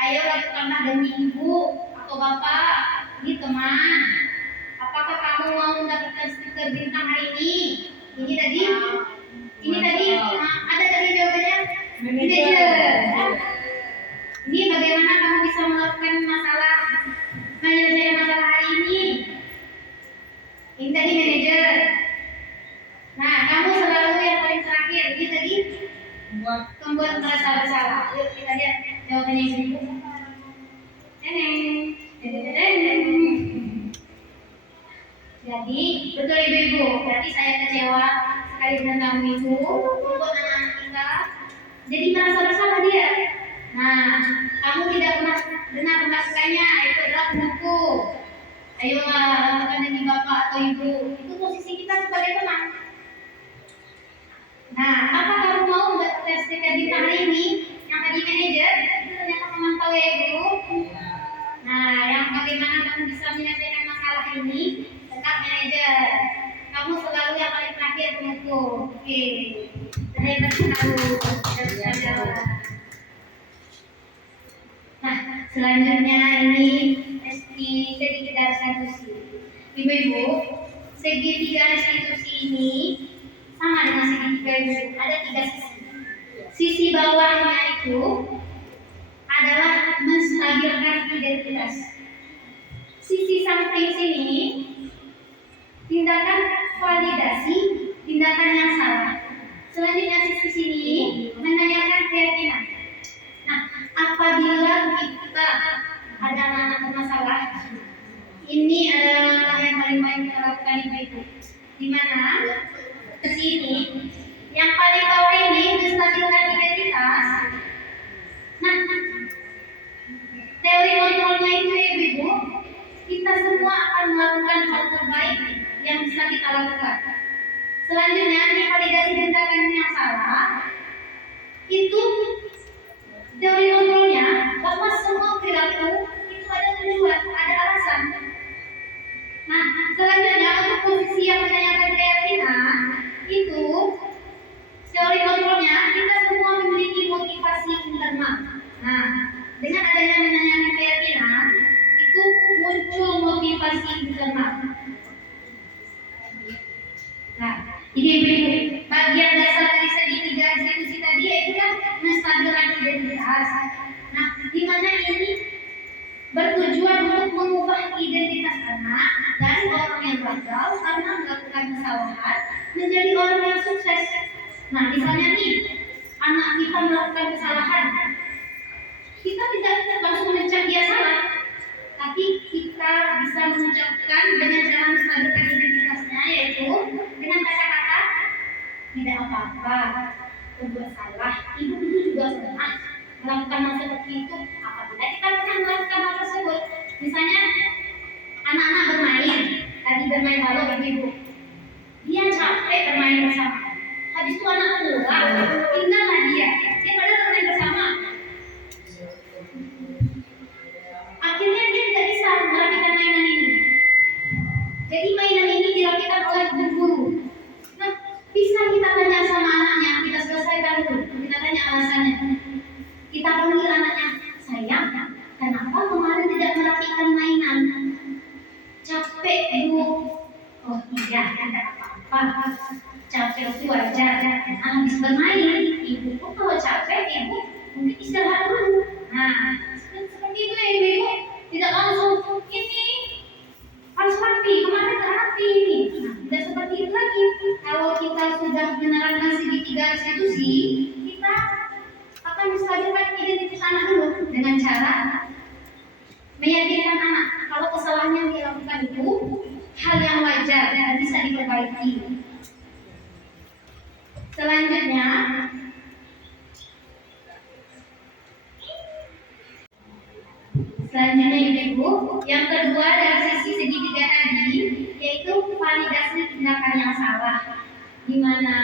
Ayo lakukanlah demi ibu atau bapak. Ini teman. Apakah kamu mau mendapatkan stiker bintang hari ini? Ini tadi. Ada tadi jawabannya. Manajer. Ini bagaimana kamu bisa melakukan menyelesaikan masalah hari ini? Ini tadi manajer. Nah, kamu selalu yang paling terakhir. Ini tadi membuat merasa bersalah. Yuk kita lihat jawabannya ibu. Jadi betul ibu. Berarti saya kecewa sekali dengan kamu ibu. Membuat anak-anak kita jadi merasa bersalah dia. Nah, kamu tidak pernah benar melakukannya. Itu adalah buku. Ayolah, lakukan demi bapak atau ibu. Itu posisi kita sebagai teman. Nah, apa kamu mau mendapatkan stiker bintang hari ini? Yang tadi manajer, itu ternyata memantau ya ibu. Nah, yang bagaimana kamu bisa menyelesaikan masalah ini? Tetap manajer. Kamu selalu yang paling terakhir buku. Oke. Saya kasih tahu. Nah, selanjutnya ini segitiga restitusi. Ibu-ibu, segitiga restitusi ini sama dengan segitiga ini. Ada 3 sisi. Sisi bawahnya itu adalah menstabilkan identitas. Sisi samping sini tindakan validasi, tindakan yang salah. Selanjutnya sisi sini menanyakan keyakinan. Nah, apabila kita ada anak-anak bermasalah, ini adalah yang paling baik kita lakukan ibu. Di mana ke sini yang paling bawah ini menstabilkan identitas. Nah, teori kontrolnya itu ya ibu, kita semua akan melakukan hal terbaik yang bisa kita lakukan. Selanjutnya ini validasi tindakan yang salah. Itu teori kontrolnya bahwa semua perilaku itu ada tujuan, ada alasan. Nah, selanjutnya untuk posisi yang menanyakan keyakinan itu teori kontrolnya kita semua memiliki motivasi internal. Nah, dengan adanya menanyakan keyakinan itu muncul motivasi internal. Nah, ini bagian dasar dari segitiga restitusi tadi yaitu menstabilkan identitas. Nah, di mana ini bertujuan untuk mengubah identitas anak dari orang yang gagal karena melakukan kesalahan menjadi orang yang sukses. Nah, misalnya nih, anak kita melakukan kesalahan, kita tidak langsung mencap dia salah, tapi kita bisa mengucapkan dengan cara menstabilkan identitasnya, yaitu dengan kata-kata tidak apa-apa, berbuat salah, ibu itu juga pernah melakukan hal seperti itu. Apabila kita pernah melakukan hal tersebut, misalnya anak-anak bermain balok ibu, dia capek bermain bersama. Habis itu anak pulang, tinggallah dia padahal bermain bersama. Akhirnya dia tidak bisa memperhatikan mainan. Capek Bu? Oh iya, tidak apa-apa. Capek itu wajar. Habis bermain, ibu pun kalau capek, ibu mungkin istirahat dulu. Nah, seperti itu ya ibu. Tidak langsung ini harus rapi, kemarin tak rapi ini. Nah, tidak seperti itu lagi. Kalau kita sudah menerapkan segitiga institusi, kita akan menstabilkan identitas anak dulu dengan cara meyakinkan anak kalau kesalahan yang dia lakukan itu hal yang wajar dan bisa diperbaiki. Selanjutnya, Ibu, yang kedua dari sisi segitiga tadi, yaitu validasi tindakan yang salah, di mana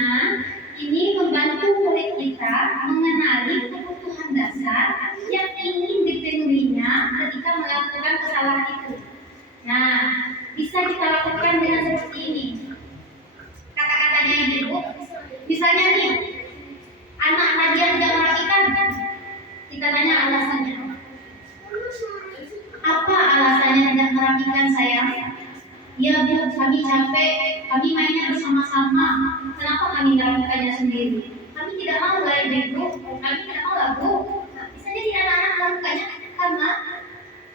ini membantu murid kita mengenali kebutuhan dasar yang ingin dipenuhinya ketika melakukan kesalahan itu. Nah, bisa kita lakukan dengan seperti ini. Kata-katanya Ibu, misalnya nih, anak tadi yang tidak merapikan, kita tanya alasannya. Apa alasannya tidak merapikan sayang? Ya Bu, kami capek, kami mainnya bersama-sama. Kenapa kami merapikannya sendiri? Kami tidak mau lah Ibu, kami tidak mau lah Bu. Bisa jadi anak-anak melakukannya karena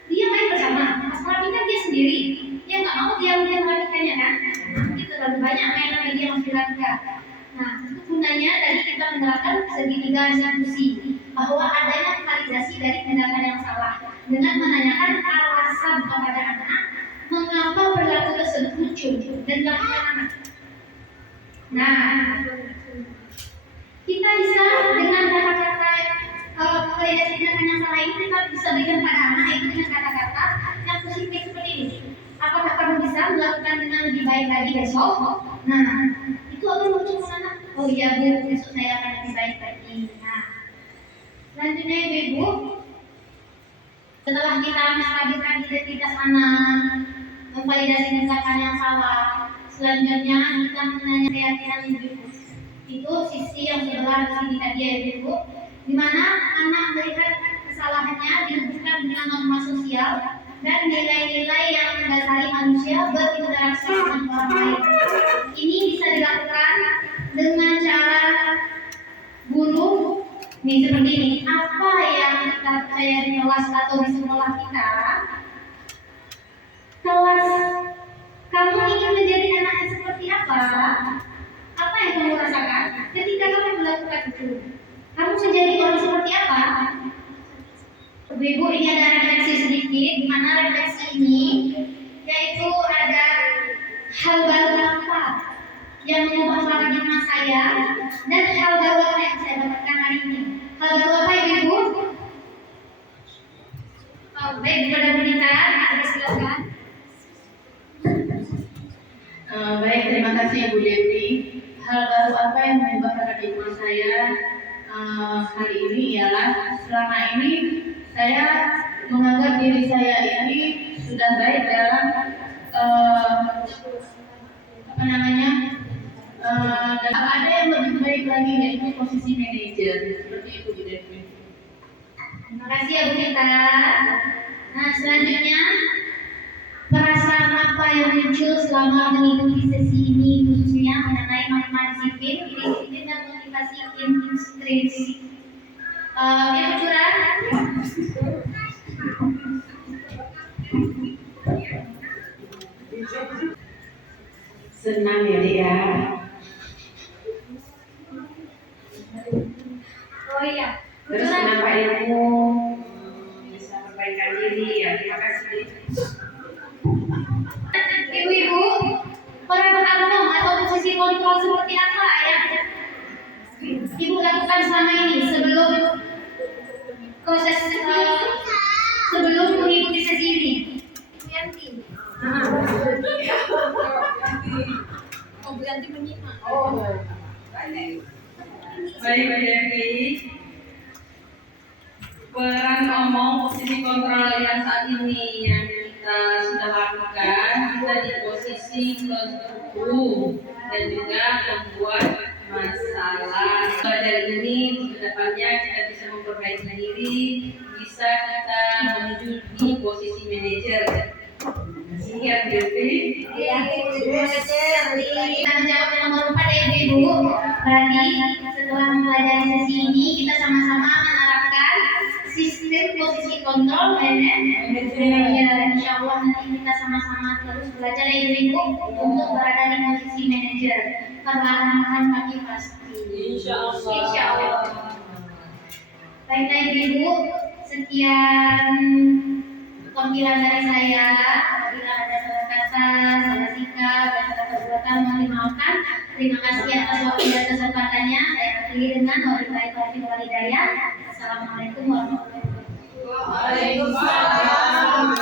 dia main bersama. Pas merapikan dia sendiri, dia nggak mau dia merapikannya kan? Nanti terlalu banyak mainan yang dia harus dirapikan. Nah, itu gunanya tadi kita menerapkan segitiga institusi bahwa adanya validasi dari tindakan yang salah dengan menanyakan alasan kepada anak mengapa perilaku tersebut muncul dan dilakukan anak. Nah, kita bisa dengan kata-kata validasi tindakan yang salah ini kita bisa berikan pada anak itu dengan kata-kata yang positif seperti ini. Apakah kamu bisa melakukan dengan lebih baik lagi besok? Nah, itu akan muncul anak. Oh iya Bu, besok saya akan lebih baik lagi. Nah, selanjutnya Ibu, setelah kita menstabilkan identitas anak, memvalidasi tindakan yang salah, selanjutnya kita menanya keyakinan Ibu. Itu sisi yang sebelah sini tadi ya Ibu, di mana anak melihat kesalahannya dihubungkan dengan norma sosial dan nilai-nilai yang mendasari manusia berinteraksi dengan orang lain. Ini bisa dilakukan dengan cara guru nih seperti ini. Apa yang kita percaya di kelas atau di sekolah kita? Kelas kamu ingin menjadi anak yang seperti apa? Apa yang kamu rasakan ketika kamu melakukan itu? Kamu menjadi orang seperti apa? Ibu, ini ada refleksi sedikit, di mana refleksi ini yaitu ada hal baru apa yang mengubah paradigma saya dan hal baru apa yang saya dapatkan hari ini. Hal baru apa Ibu? Oh, baik, kepada Bunita, silakan. Baik, terima kasih Bu Devi. Hal baru apa yang mengubah paradigma saya hari ini ialah selama ini saya menganggap diri saya ini sudah baik dalam dan ada yang lebih baik lagi yaitu posisi manajer seperti itu Bu Devi. Terima kasih ya Bu Nita. Nah, selanjutnya perasaan apa yang muncul selama mengikuti sesi ini, khususnya mengenai norma disiplin dan motivasi intrinsik. Yang curang? Senang ya Dek ya. Oh iya. Terus kenapa ilmu bisa perbaikan diri ya? Terima kasih. Ibu-ibu, peran abang atau posisi kontrol seperti apa ya? Ibu lakukan selama ini sebelum proses sebelum mengikuti sesi ini. Yanti. Oh, ganti menyimak. Baik Bu Devi. Peran omong posisi kontrol yang saat ini yang kita sudah lakukan, kita di posisi ketutup dan juga membuat masalah. Dari ini kedepannya kita bisa memperbaiki diri, bisa bisa kita menuju di posisi manajer. Siap, Devi? Kita jawab yang nomor 4 ya Ibu. Berarti setelah mempelajari sesi ini kita sama-sama menerapkan sistem posisi kontrol manajer. Insya Allah nanti kita sama-sama terus belajar ya Ibu untuk berada di posisi manajer. Perlahan-lahan tapi pasti. Insya Allah. Insya Allah. Baiklah Ibu, sekian panggilan dari saya. Apabila ada salah kata, salah sikap, dan salah perbuatan mohon dimaafkan. Terima kasih atas waktu dan kesempatannya. Saya akhiri dengan wabillahi taufiq wal hidayah. Assalamualaikum warahmatullahi wabarakatuh. Waalaikumsalam.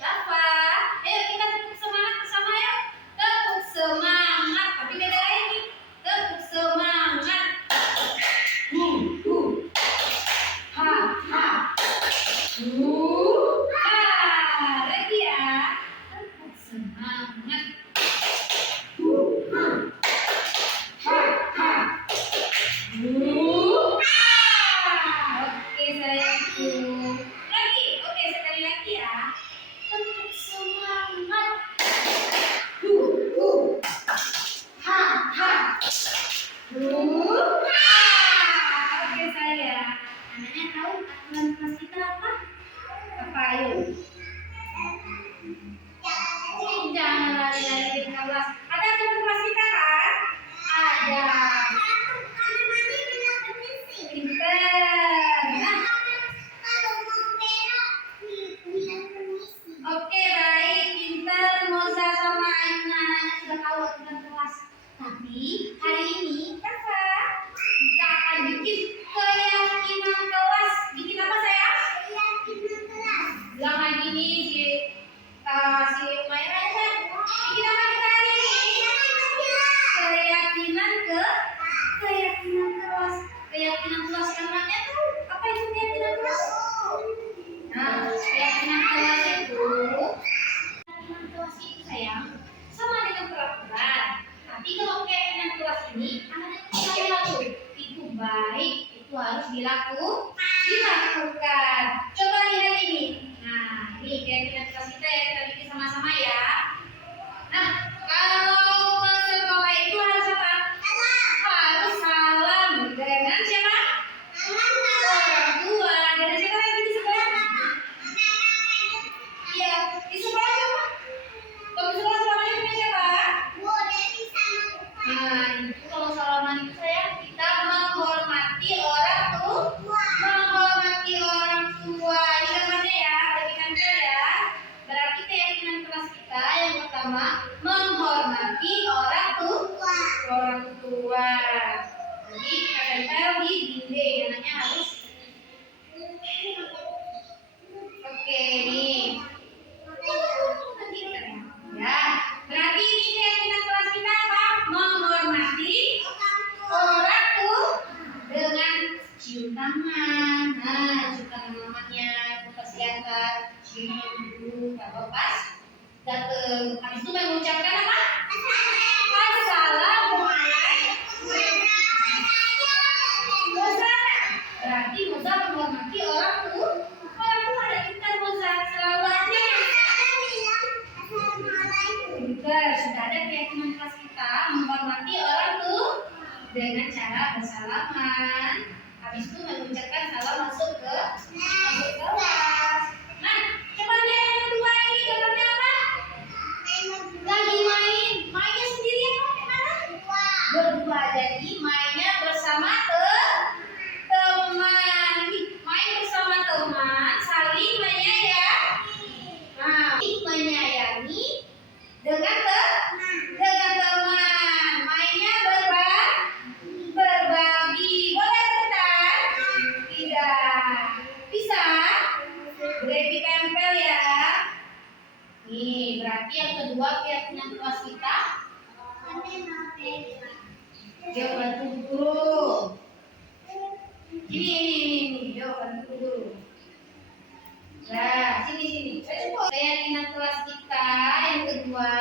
Rafa, ayo kita tepuk semangat bersama yuk. Tepuk semangat, tapi beda lagi nih. Tepuk semangat. Ha ha. Lagi ya. Tepuk semangat. Oke sayangku. Lagi, oke sekali lagi ya. Tepuk semangat. Ha ha. Oke sayang. Anaknya tahu aturan kelas kita apa? Apa ayo? Jangan lari-lari di kelas. Ada aturan kelas kita kan? Ada. Pinter. Nah, oke baik, pinter Moza sama Aina sudah tahu aturan kelas. Tapi hari ini Rafa kita akan bikin keyakinan kelas. Bikin apa sayang? Bilang lagi nih si Maira ya. Bikin apa kita hari ini? Keyakinan kelas. Keyakinan kelas yang namanya tuh apa itu keyakinan kelas? Nah, keyakinan kelas itu sayang sama dengan peraturan. Tapi kalau keyakinan kelas ini anaknya percaya tuh itu baik, itu harus dilakukan. Coba lihat ini. Nah, ini keyakinan kelas kita ya, kita bikin sama-sama ya. Nah, kalau ke sekolah itu harus apa? Harus salam dengan siapa? Orang tua. Dengan siapa lagi di sekolah? Iya, di sekolah siapa? Kalau di sekolah selamanya punya siapa? Nah, itu kalau salaman itu saya kita menghormati orang tua. Menghormati orang tua. Ini gambarnya ya, bagi tempel ya. Berarti keyakinan kelas kita yang pertama menghormati orang tua. Orang tua. Jadi kita tempel di dinding, anaknya harus. Oke, nih. Ya, berarti ini keyakinan kelas kita apa? Menghormati orang tua dengan cium tangan. Nah, cium tangan mamanya, kasih antar, cium dulu, kalau pas datang. Habis itu mengucapkan apa? Berarti Moza menghormati orang tua. Orang tua ada kita Moza selalu ada. Sudah ada keyakinan kelas kita menghormati orang tua dengan cara bersalaman. Habis itu mengucapkan salam masuk kelas. Nah, coba lihat yang kedua ini gambarnya apa? Lagi mainnya sendirian apa mana? Berdua. Jadi mainnya bersama teman. Main bersama teman, saling menyayangi. Nah, menyayangi dengan teman. Mainnya berbagi. Boleh bentar? Tidak. Bisa? Boleh ditempel ya. Nih, berarti yang kedua keyakinan kelas kita. Jawaban guru. Ini, jawaban guru. Nah, sini. Keyakinan kelas kita yang kedua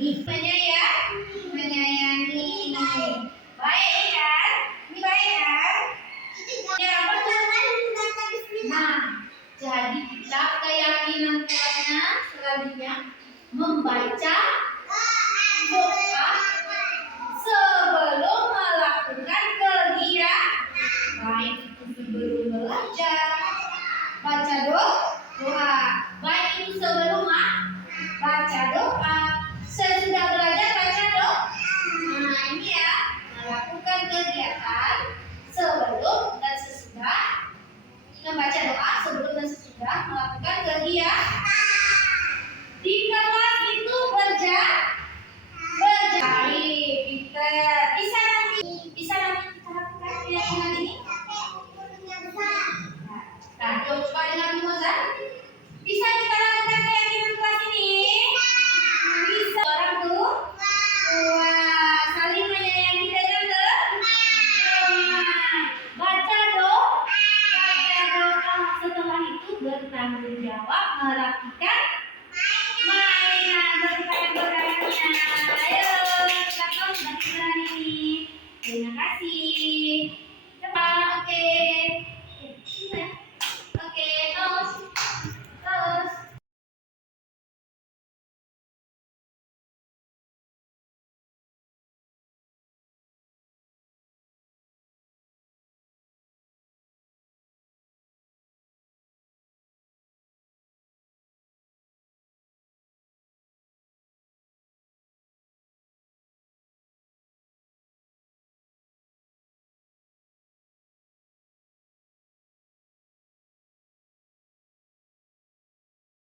ya, menyayangi. Baik kan? Ini baik kan? Ini apa? Nah, jadi kita keyakinan kuatnya selanjutnya membaca doa